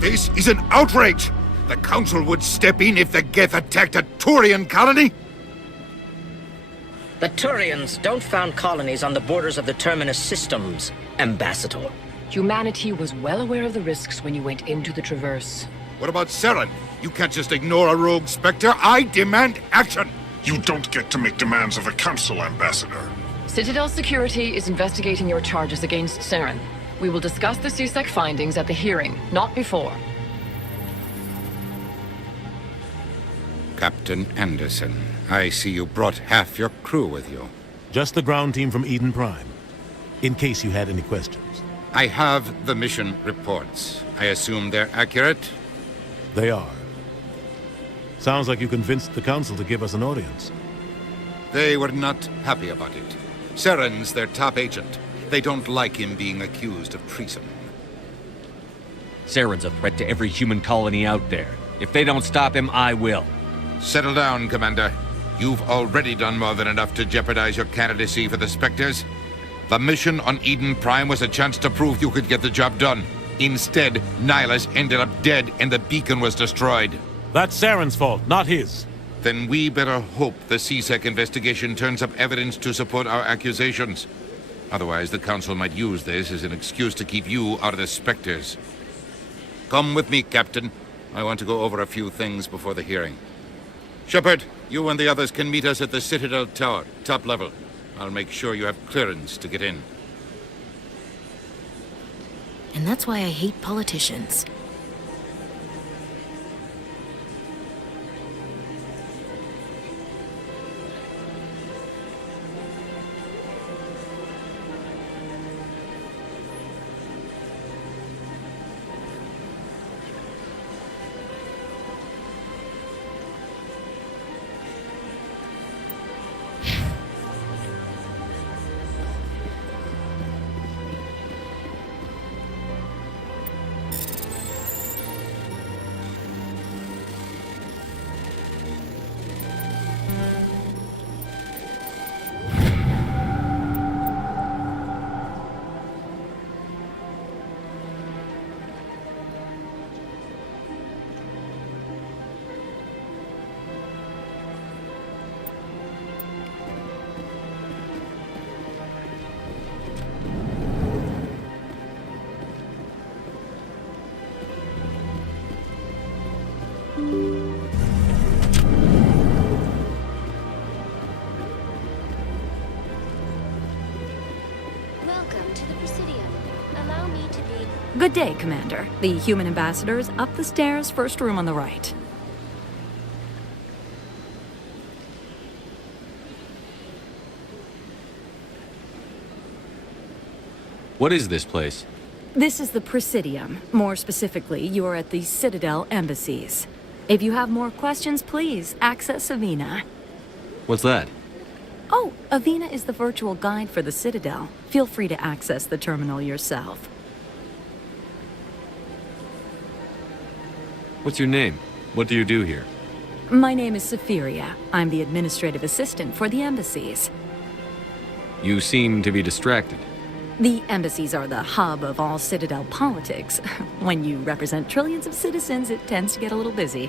This is an outrage! The Council would step in if the Geth attacked a Turian colony? The Turians don't found colonies on the borders of the Terminus systems, Ambassador. Humanity was well aware of the risks when you went into the Traverse. What about Saren? You can't just ignore a rogue Spectre. I demand action! You don't get to make demands of the Council, Ambassador. Citadel Security is investigating your charges against Saren. We will discuss the CSEC findings at the hearing, not before. Captain Anderson. I see you brought half your crew with you. Just the ground team from Eden Prime, in case you had any questions. I have the mission reports. I assume they're accurate? They are. Sounds like you convinced the Council to give us an audience. They were not happy about it. Saren's their top agent. They don't like him being accused of treason. Saren's a threat to every human colony out there. If they don't stop him, I will. Settle down, Commander. You've already done more than enough to jeopardize your candidacy for the Spectres. The mission on Eden Prime was a chance to prove you could get the job done. Instead, Nihilus ended up dead and the beacon was destroyed. That's Saren's fault, not his. Then we better hope the CSEC investigation turns up evidence to support our accusations. Otherwise, the Council might use this as an excuse to keep you out of the Spectres. Come with me, Captain. I want to go over a few things before the hearing. Shepard, you and the others can meet us at the Citadel Tower, top level. I'll make sure you have clearance to get in. And that's why I hate politicians. Good day, Commander. The human ambassador is up the stairs, first room on the right. What is this place? This is the Presidium. More specifically, you are at the Citadel embassies. If you have more questions, please access Avina. What's that? Oh, Avina is the virtual guide for the Citadel. Feel free to access the terminal yourself. What's your name? What do you do here? My name is Safiria. I'm the administrative assistant for the embassies. You seem to be distracted. The embassies are the hub of all Citadel politics. When you represent trillions of citizens, it tends to get a little busy.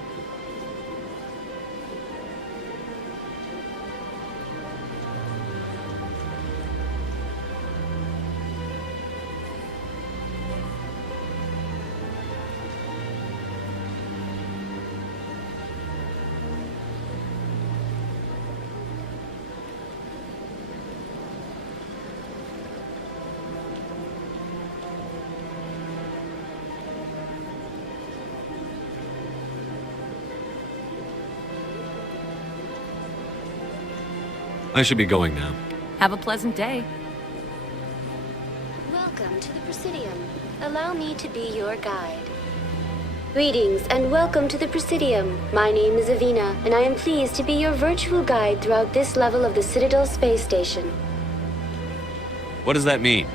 I should be going now. Have a pleasant day. Welcome to the Presidium. Allow me to be your guide. Greetings and welcome to the Presidium. My name is Avina, and I am pleased to be your virtual guide throughout this level of the Citadel space station. What does that mean?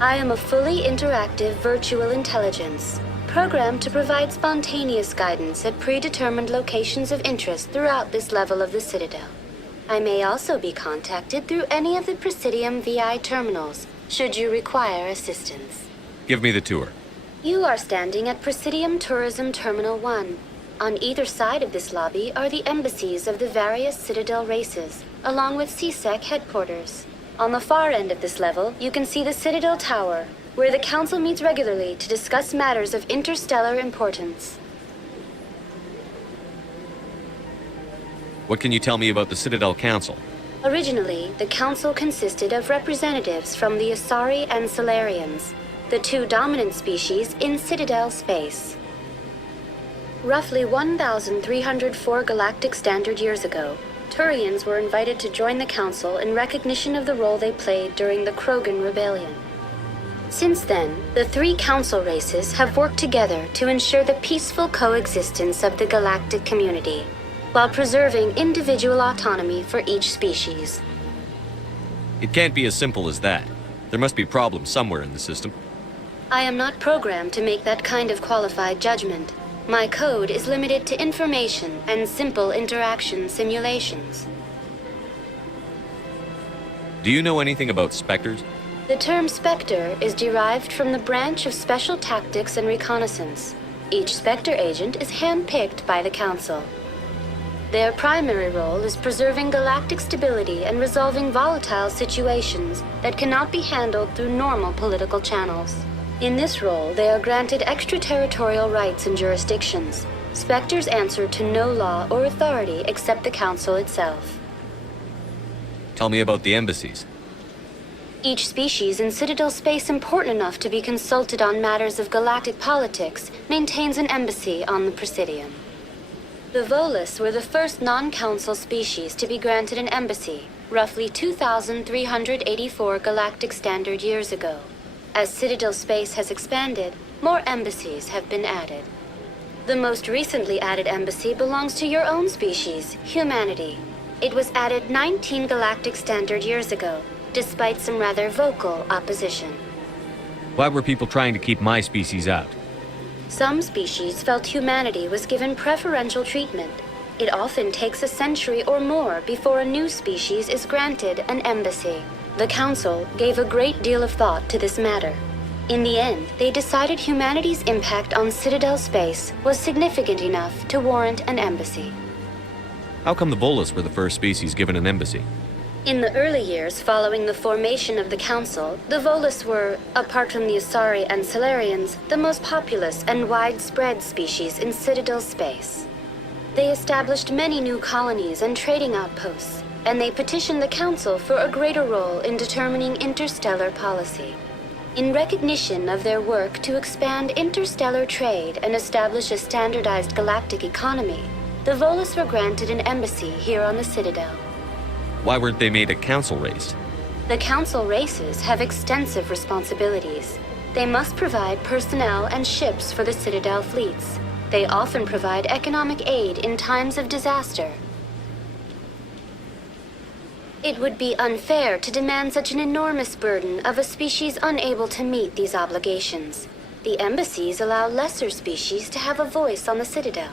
I am a fully interactive virtual intelligence, programmed to provide spontaneous guidance at predetermined locations of interest throughout this level of the Citadel. I may also be contacted through any of the Presidium VI terminals, should you require assistance. Give me the tour. You are standing at Presidium Tourism Terminal 1. On either side of this lobby are the embassies of the various Citadel races, along with CSEC headquarters. On the far end of this level, you can see the Citadel Tower, where the Council meets regularly to discuss matters of interstellar importance. What can you tell me about the Citadel Council? Originally, the Council consisted of representatives from the Asari and Solarians, the two dominant species in Citadel space. Roughly 1,304 galactic standard years ago, Turians were invited to join the Council in recognition of the role they played during the Krogan Rebellion. Since then, the three Council races have worked together to ensure the peaceful coexistence of the galactic community, while preserving individual autonomy for each species. It can't be as simple as that. There must be problems somewhere in the system. I am not programmed to make that kind of qualified judgment. My code is limited to information and simple interaction simulations. Do you know anything about Spectres? The term Spectre is derived from the branch of Special Tactics and Reconnaissance. Each Spectre agent is handpicked by the Council. Their primary role is preserving galactic stability and resolving volatile situations that cannot be handled through normal political channels. In this role, they are granted extraterritorial rights and jurisdictions. Spectres answer to no law or authority except the Council itself. Tell me about the embassies. Each species in Citadel space important enough to be consulted on matters of galactic politics maintains an embassy on the Presidium. The Volus were the first non-Council species to be granted an embassy, roughly 2,384 galactic standard years ago. As Citadel space has expanded, more embassies have been added. The most recently added embassy belongs to your own species, humanity. It was added 19 galactic standard years ago, despite some rather vocal opposition. Why were people trying to keep my species out? Some species felt humanity was given preferential treatment. It often takes a century or more before a new species is granted an embassy. The Council gave a great deal of thought to this matter. In the end, they decided humanity's impact on Citadel space was significant enough to warrant an embassy. How come the Volus were the first species given an embassy? In the early years following the formation of the Council, the Volus were, apart from the Asari and Solarians, the most populous and widespread species in Citadel space. They established many new colonies and trading outposts, and they petitioned the Council for a greater role in determining interstellar policy. In recognition of their work to expand interstellar trade and establish a standardized galactic economy, the Volus were granted an embassy here on the Citadel. Why weren't they made a Council race? The Council races have extensive responsibilities. They must provide personnel and ships for the Citadel fleets. They often provide economic aid in times of disaster. It would be unfair to demand such an enormous burden of a species unable to meet these obligations. The embassies allow lesser species to have a voice on the Citadel.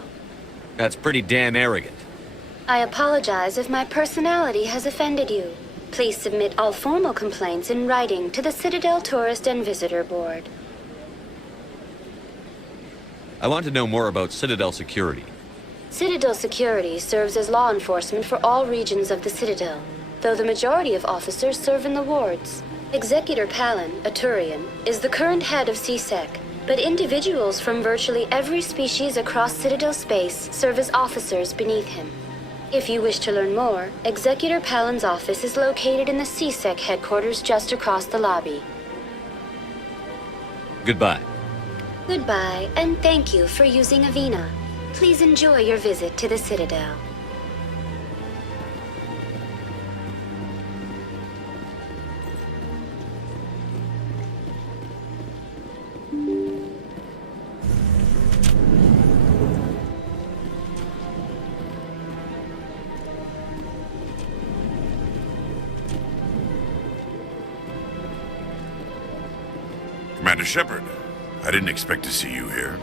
That's pretty damn arrogant. I apologize if my personality has offended you. Please submit all formal complaints in writing to the Citadel Tourist and Visitor Board. I want to know more about Citadel security. Citadel security serves as law enforcement for all regions of the Citadel, though the majority of officers serve in the wards. Executor Palin, a Turian, is the current head of CSEC, but individuals from virtually every species across Citadel space serve as officers beneath him. If you wish to learn more, Executor Palin's office is located in the CSEC headquarters just across the lobby. Goodbye. Goodbye, and thank you for using Avina. Please enjoy your visit to the Citadel. Commander Shepard, I didn't expect to see you here.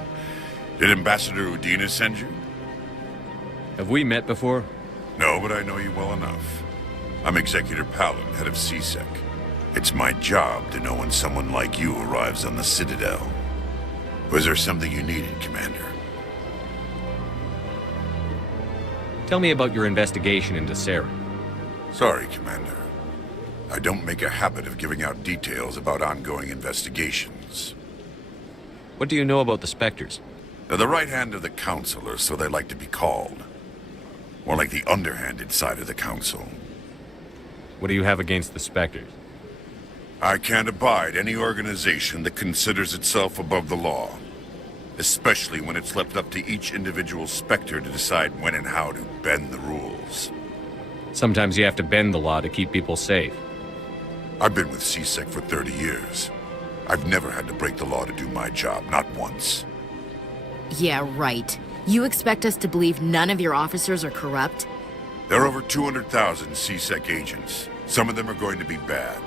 Did Ambassador Udina send you? Have we met before? No, but I know you well enough. I'm Executor Palin, head of CSEC. It's my job to know when someone like you arrives on the Citadel. Was there something you needed, Commander? Tell me about your investigation into Saren. Sorry, Commander. I don't make a habit of giving out details about ongoing investigations. What do you know about the Spectres? They're the right hand of the Council, or so they like to be called. More like the underhanded side of the Council. What do you have against the Spectres? I can't abide any organization that considers itself above the law. Especially when it's left up to each individual Spectre to decide when and how to bend the rules. Sometimes you have to bend the law to keep people safe. I've been with CSEC for 30 years. I've never had to break the law to do my job, not once. Yeah, right. You expect us to believe none of your officers are corrupt? There are over 200,000 CSEC agents. Some of them are going to be bad.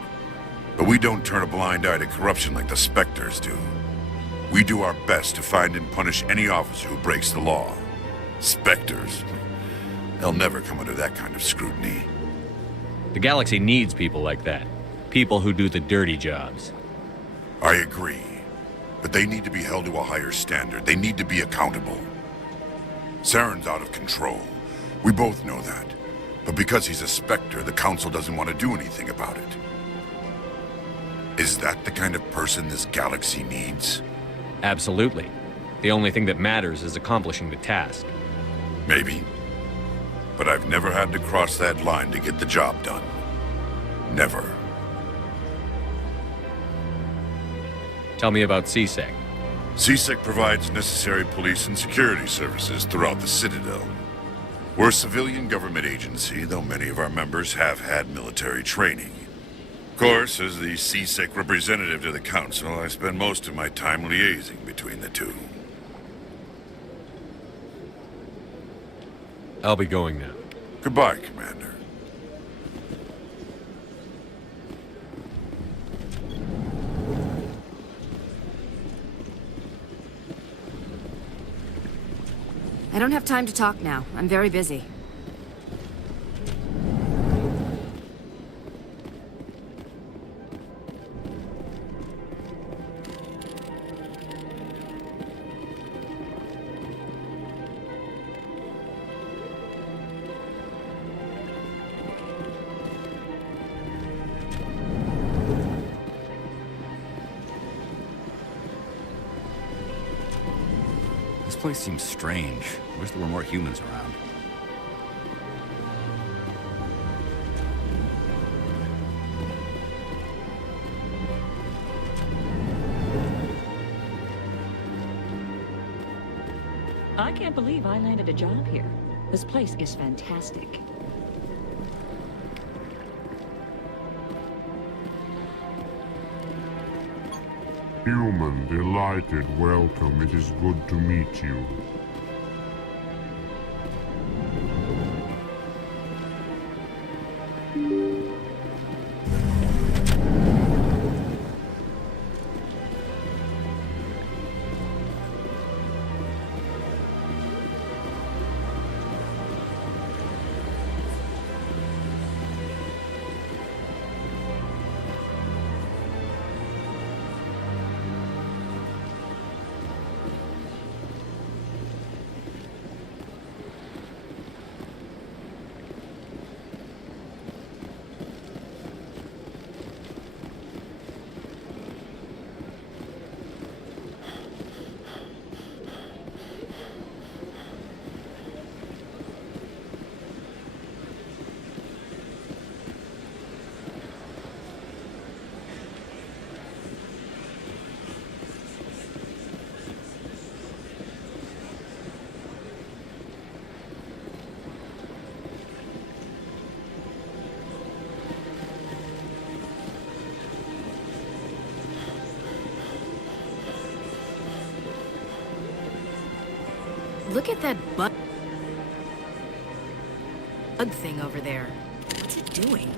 But we don't turn a blind eye to corruption like the Spectres do. We do our best to find and punish any officer who breaks the law. Spectres? They'll never come under that kind of scrutiny. The galaxy needs people like that. People who do the dirty jobs. I agree. But they need to be held to a higher standard. They need to be accountable. Saren's out of control. We both know that. But because he's a Spectre, the Council doesn't want to do anything about it. Is that the kind of person this galaxy needs? Absolutely. The only thing that matters is accomplishing the task. Maybe. But I've never had to cross that line to get the job done. Never. Tell me about CSEC. CSEC provides necessary police and security services throughout the Citadel. We're a civilian government agency, though many of our members have had military training. Of course, as the CSEC representative to the Council, I spend most of my time liaising between the two. I'll be going now. Goodbye, Commander. I don't have time to talk now. I'm very busy. This place seems strange. I wish there were more humans around. I can't believe I landed a job here. This place is fantastic. Human, delighted, welcome. It is good to meet you. Look at that bug thing over there. What's it doing?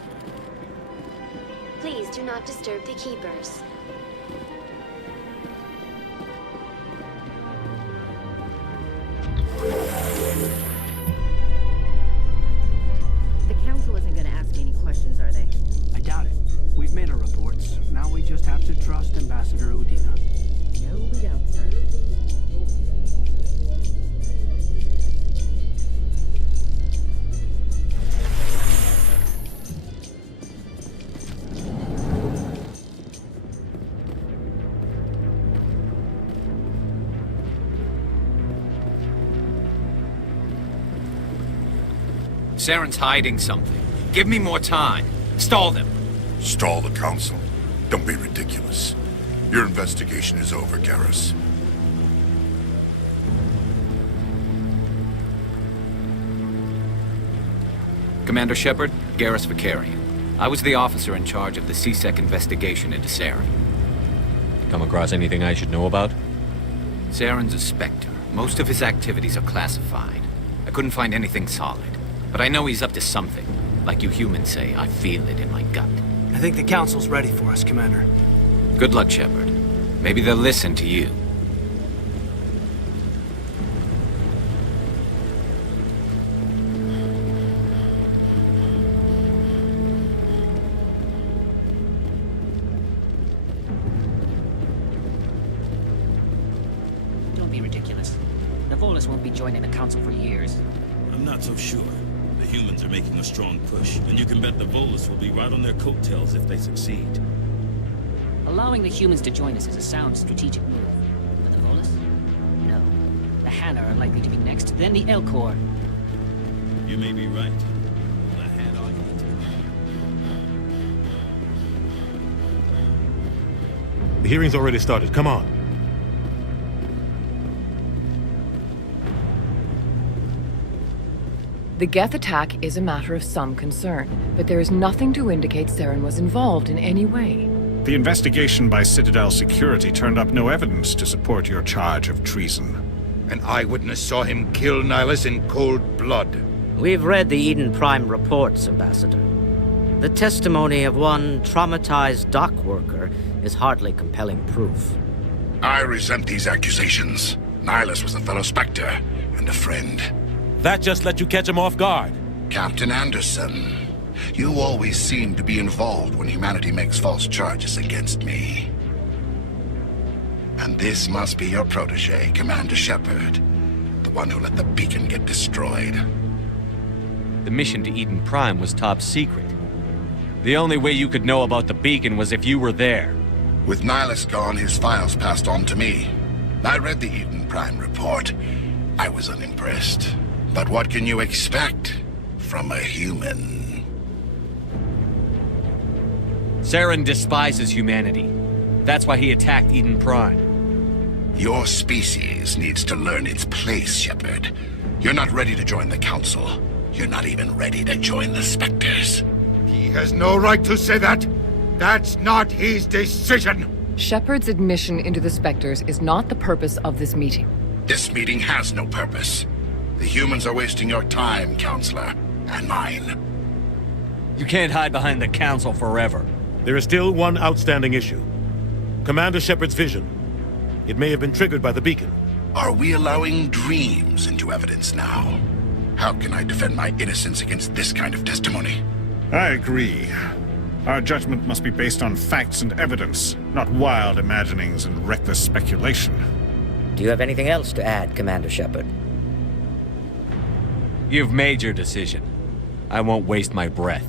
Please do not disturb the keepers. The Council isn't going to ask any questions, are they? I doubt it. We've made our reports. Now we just have to trust Ambassador Udina. No, we don't, sir. Saren's hiding something. Give me more time. Stall them. Stall the Council? Don't be ridiculous. Your investigation is over, Garrus. Commander Shepard, Garrus Vicarian. I was the officer in charge of the CSEC investigation into Saren. Come across anything I should know about? Saren's a Spectre. Most of his activities are classified. I couldn't find anything solid. But I know he's up to something. Like you humans say, I feel it in my gut. I think the Council's ready for us, Commander. Good luck, Shepard. Maybe they'll listen to you. Don't be ridiculous. The Volus won't be joining the Council for years. I'm not so sure. The humans are making a strong push, and you can bet the Volus will be right on their coattails if they succeed. Allowing the humans to join us is a sound strategic move. But the Volus? No. The Hanna are likely to be next, then the Elcor. You may be right. The hearing's already started. Come on. The Geth attack is a matter of some concern, but there is nothing to indicate Saren was involved in any way. The investigation by Citadel Security turned up no evidence to support your charge of treason. An eyewitness saw him kill Nihilus in cold blood. We've read the Eden Prime reports, Ambassador. The testimony of one traumatized dock worker is hardly compelling proof. I resent these accusations. Nihilus was a fellow Spectre and a friend. That just let you catch him off guard. Captain Anderson, you always seem to be involved when humanity makes false charges against me. And this must be your protege, Commander Shepard, the one who let the beacon get destroyed. The mission to Eden Prime was top secret. The only way you could know about the beacon was if you were there. With Nihilus gone, his files passed on to me. I read the Eden Prime report. I was unimpressed. But what can you expect from a human? Saren despises humanity. That's why he attacked Eden Prime. Your species needs to learn its place, Shepard. You're not ready to join the Council. You're not even ready to join the Spectres. He has no right to say that. That's not his decision. Shepard's admission into the Spectres is not the purpose of this meeting. This meeting has no purpose. The humans are wasting your time, Counselor, and mine. You can't hide behind the Council forever. There is still one outstanding issue. Commander Shepard's vision. It may have been triggered by the beacon. Are we allowing dreams into evidence now? How can I defend my innocence against this kind of testimony? I agree. Our judgment must be based on facts and evidence, not wild imaginings and reckless speculation. Do you have anything else to add, Commander Shepard? You've made your decision. I won't waste my breath.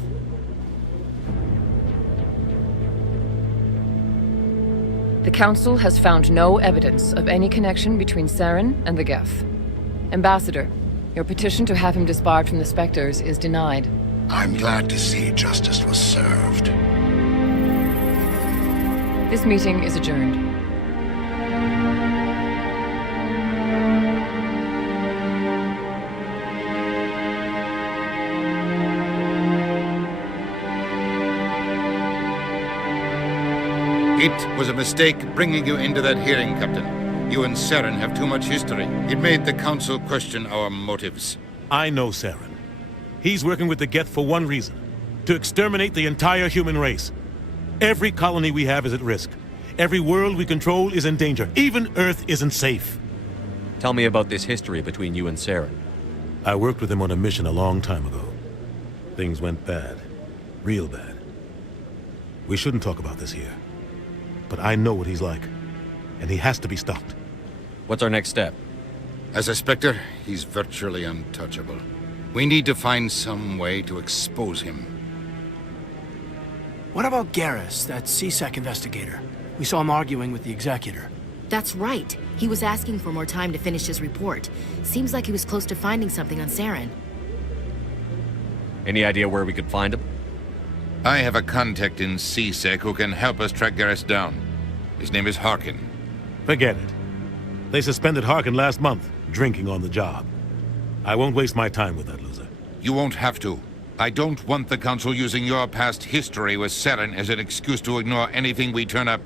The Council has found no evidence of any connection between Saren and the Geth. Ambassador, your petition to have him disbarred from the Spectres is denied. I'm glad to see justice was served. This meeting is adjourned. It was a mistake bringing you into that hearing, Captain. You and Saren have too much history. It made the Council question our motives. I know Saren. He's working with the Geth for one reason. To exterminate the entire human race. Every colony we have is at risk. Every world we control is in danger. Even Earth isn't safe. Tell me about this history between you and Saren. I worked with him on a mission a long time ago. Things went bad. Real bad. We shouldn't talk about this here. But I know what he's like. And he has to be stopped. What's our next step? As a Spectre, he's virtually untouchable. We need to find some way to expose him. What about Garrus, that CSEC investigator? We saw him arguing with the Executor. That's right. He was asking for more time to finish his report. Seems like he was close to finding something on Saren. Any idea where we could find him? I have a contact in CSEC who can help us track Garrus down. His name is Harkin. Forget it. They suspended Harkin last month, drinking on the job. I won't waste my time with that loser. You won't have to. I don't want the Council using your past history with Saren as an excuse to ignore anything we turn up.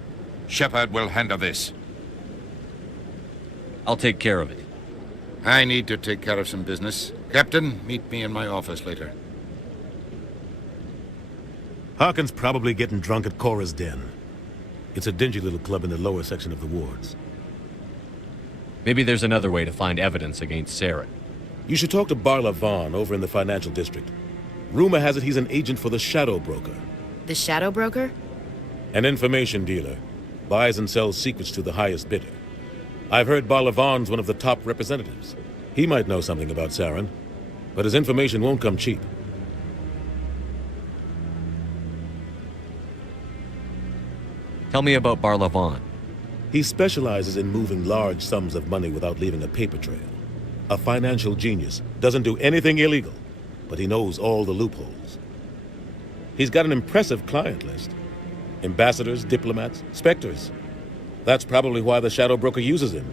Shepard will handle this. I'll take care of it. I need to take care of some business. Captain, meet me in my office later. Harkin's probably getting drunk at Cora's Den. It's a dingy little club in the lower section of the wards. Maybe there's another way to find evidence against Saren. You should talk to Barla Vaughn over in the financial district. Rumor has it he's an agent for the Shadow Broker. The Shadow Broker? An information dealer. Buys and sells secrets to the highest bidder. I've heard Barla Vaughn's one of the top representatives. He might know something about Saren, but his information won't come cheap. Tell me about Barla Vaughn. He specializes in moving large sums of money without leaving a paper trail. A financial genius, doesn't do anything illegal, but he knows all the loopholes. He's got an impressive client list. Ambassadors, diplomats, specters. That's probably why the Shadow Broker uses him.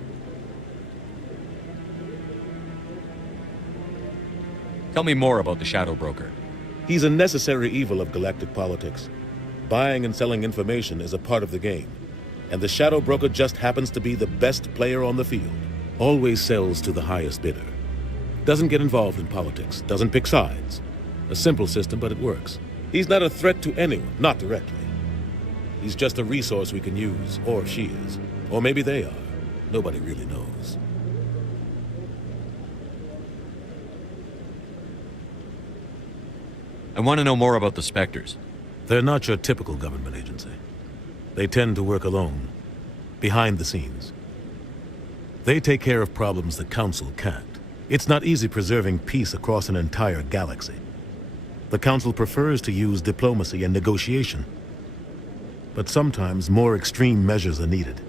Tell me more about the Shadow Broker. He's a necessary evil of galactic politics. Buying and selling information is a part of the game, and the Shadow Broker just happens to be the best player on the field. Always sells to the highest bidder. Doesn't get involved in politics, doesn't pick sides. A simple system, but it works. He's not a threat to anyone, not directly. He's just a resource we can use, or she is. Or maybe they are. Nobody really knows. I want to know more about the Spectres. They're not your typical government agency. They tend to work alone, behind the scenes. They take care of problems the Council can't. It's not easy preserving peace across an entire galaxy. The Council prefers to use diplomacy and negotiation. But sometimes more extreme measures are needed.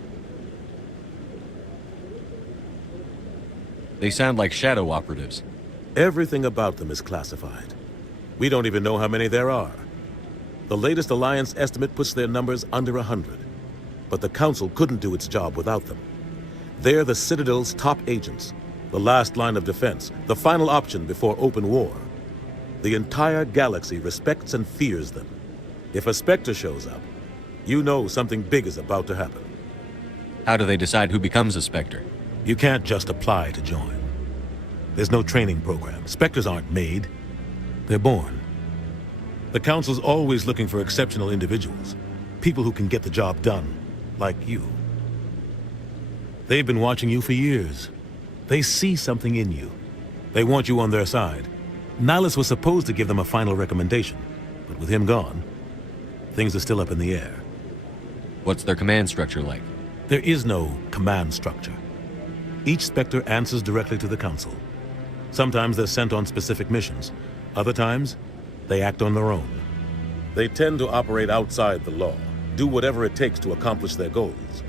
They sound like shadow operatives. Everything about them is classified. We don't even know how many there are. The latest Alliance estimate puts their numbers under 100. But the Council couldn't do its job without them. They're the Citadel's top agents, the last line of defense, the final option before open war. The entire galaxy respects and fears them. If a Spectre shows up, you know something big is about to happen. How do they decide who becomes a Spectre? You can't just apply to join. There's no training program. Spectres aren't made. They're born. The Council's always looking for exceptional individuals. People who can get the job done, like you. They've been watching you for years. They see something in you. They want you on their side. Nihilus was supposed to give them a final recommendation, but with him gone, things are still up in the air. What's their command structure like? There is no command structure. Each Spectre answers directly to the Council. Sometimes they're sent on specific missions. Other times, they act on their own. They tend to operate outside the law, do whatever it takes to accomplish their goals.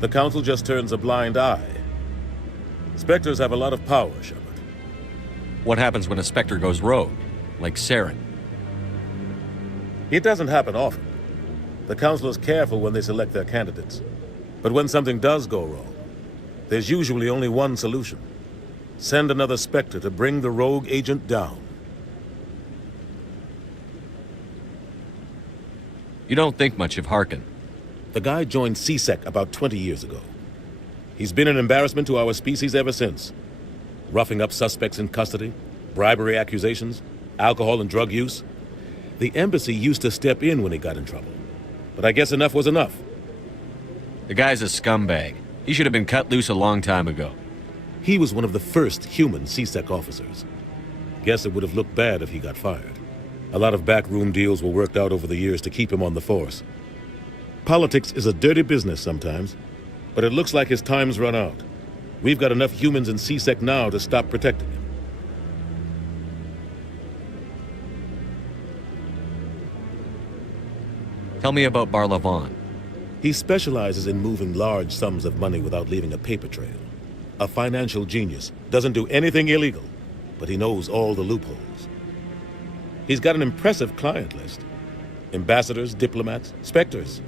The Council just turns a blind eye. Spectres have a lot of power, Shepard. What happens when a Spectre goes rogue, like Saren? It doesn't happen often. The Council is careful when they select their candidates. But when something does go wrong, there's usually only one solution. Send another Spectre to bring the rogue agent down. You don't think much of Harkin. The guy joined CSEC about 20 years ago. He's been an embarrassment to our species ever since. Roughing up suspects in custody, bribery accusations, alcohol and drug use. The embassy used to step in when he got in trouble. But I guess enough was enough. The guy's a scumbag. He should have been cut loose a long time ago. He was one of the first human CSEC officers. Guess it would have looked bad if he got fired. A lot of backroom deals were worked out over the years to keep him on the force. Politics is a dirty business sometimes, but it looks like his time's run out. We've got enough humans in CSEC now to stop protecting him. Tell me about Barla Vaughn. He specializes in moving large sums of money without leaving a paper trail. A financial genius, doesn't do anything illegal, but he knows all the loopholes. He's got an impressive client list. Ambassadors, diplomats, specters.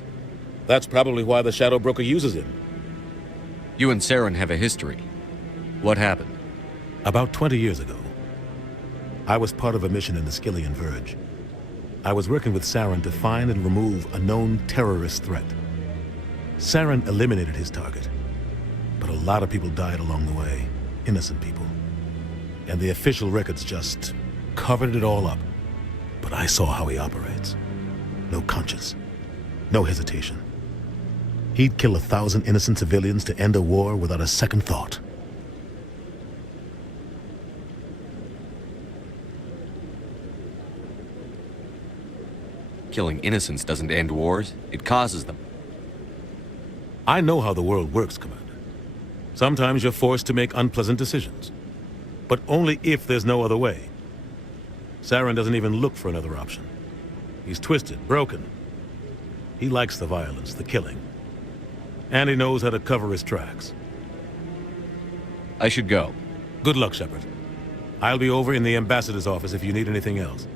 That's probably why the Shadow Broker uses him. You and Saren have a history. What happened? About 20 years ago. I was part of a mission in the Skillian Verge. I was working with Saren to find and remove a known terrorist threat. Saren eliminated his target, but a lot of people died along the way, innocent people. And the official records just covered it all up. But I saw how he operates. No conscience, no hesitation. He'd kill 1,000 innocent civilians to end a war without a second thought. Killing innocents doesn't end wars, it causes them. I know how the world works, Commander. Sometimes you're forced to make unpleasant decisions. But only if there's no other way. Saren doesn't even look for another option. He's twisted, broken. He likes the violence, the killing. And he knows how to cover his tracks. I should go. Good luck, Shepard. I'll be over in the ambassador's office if you need anything else.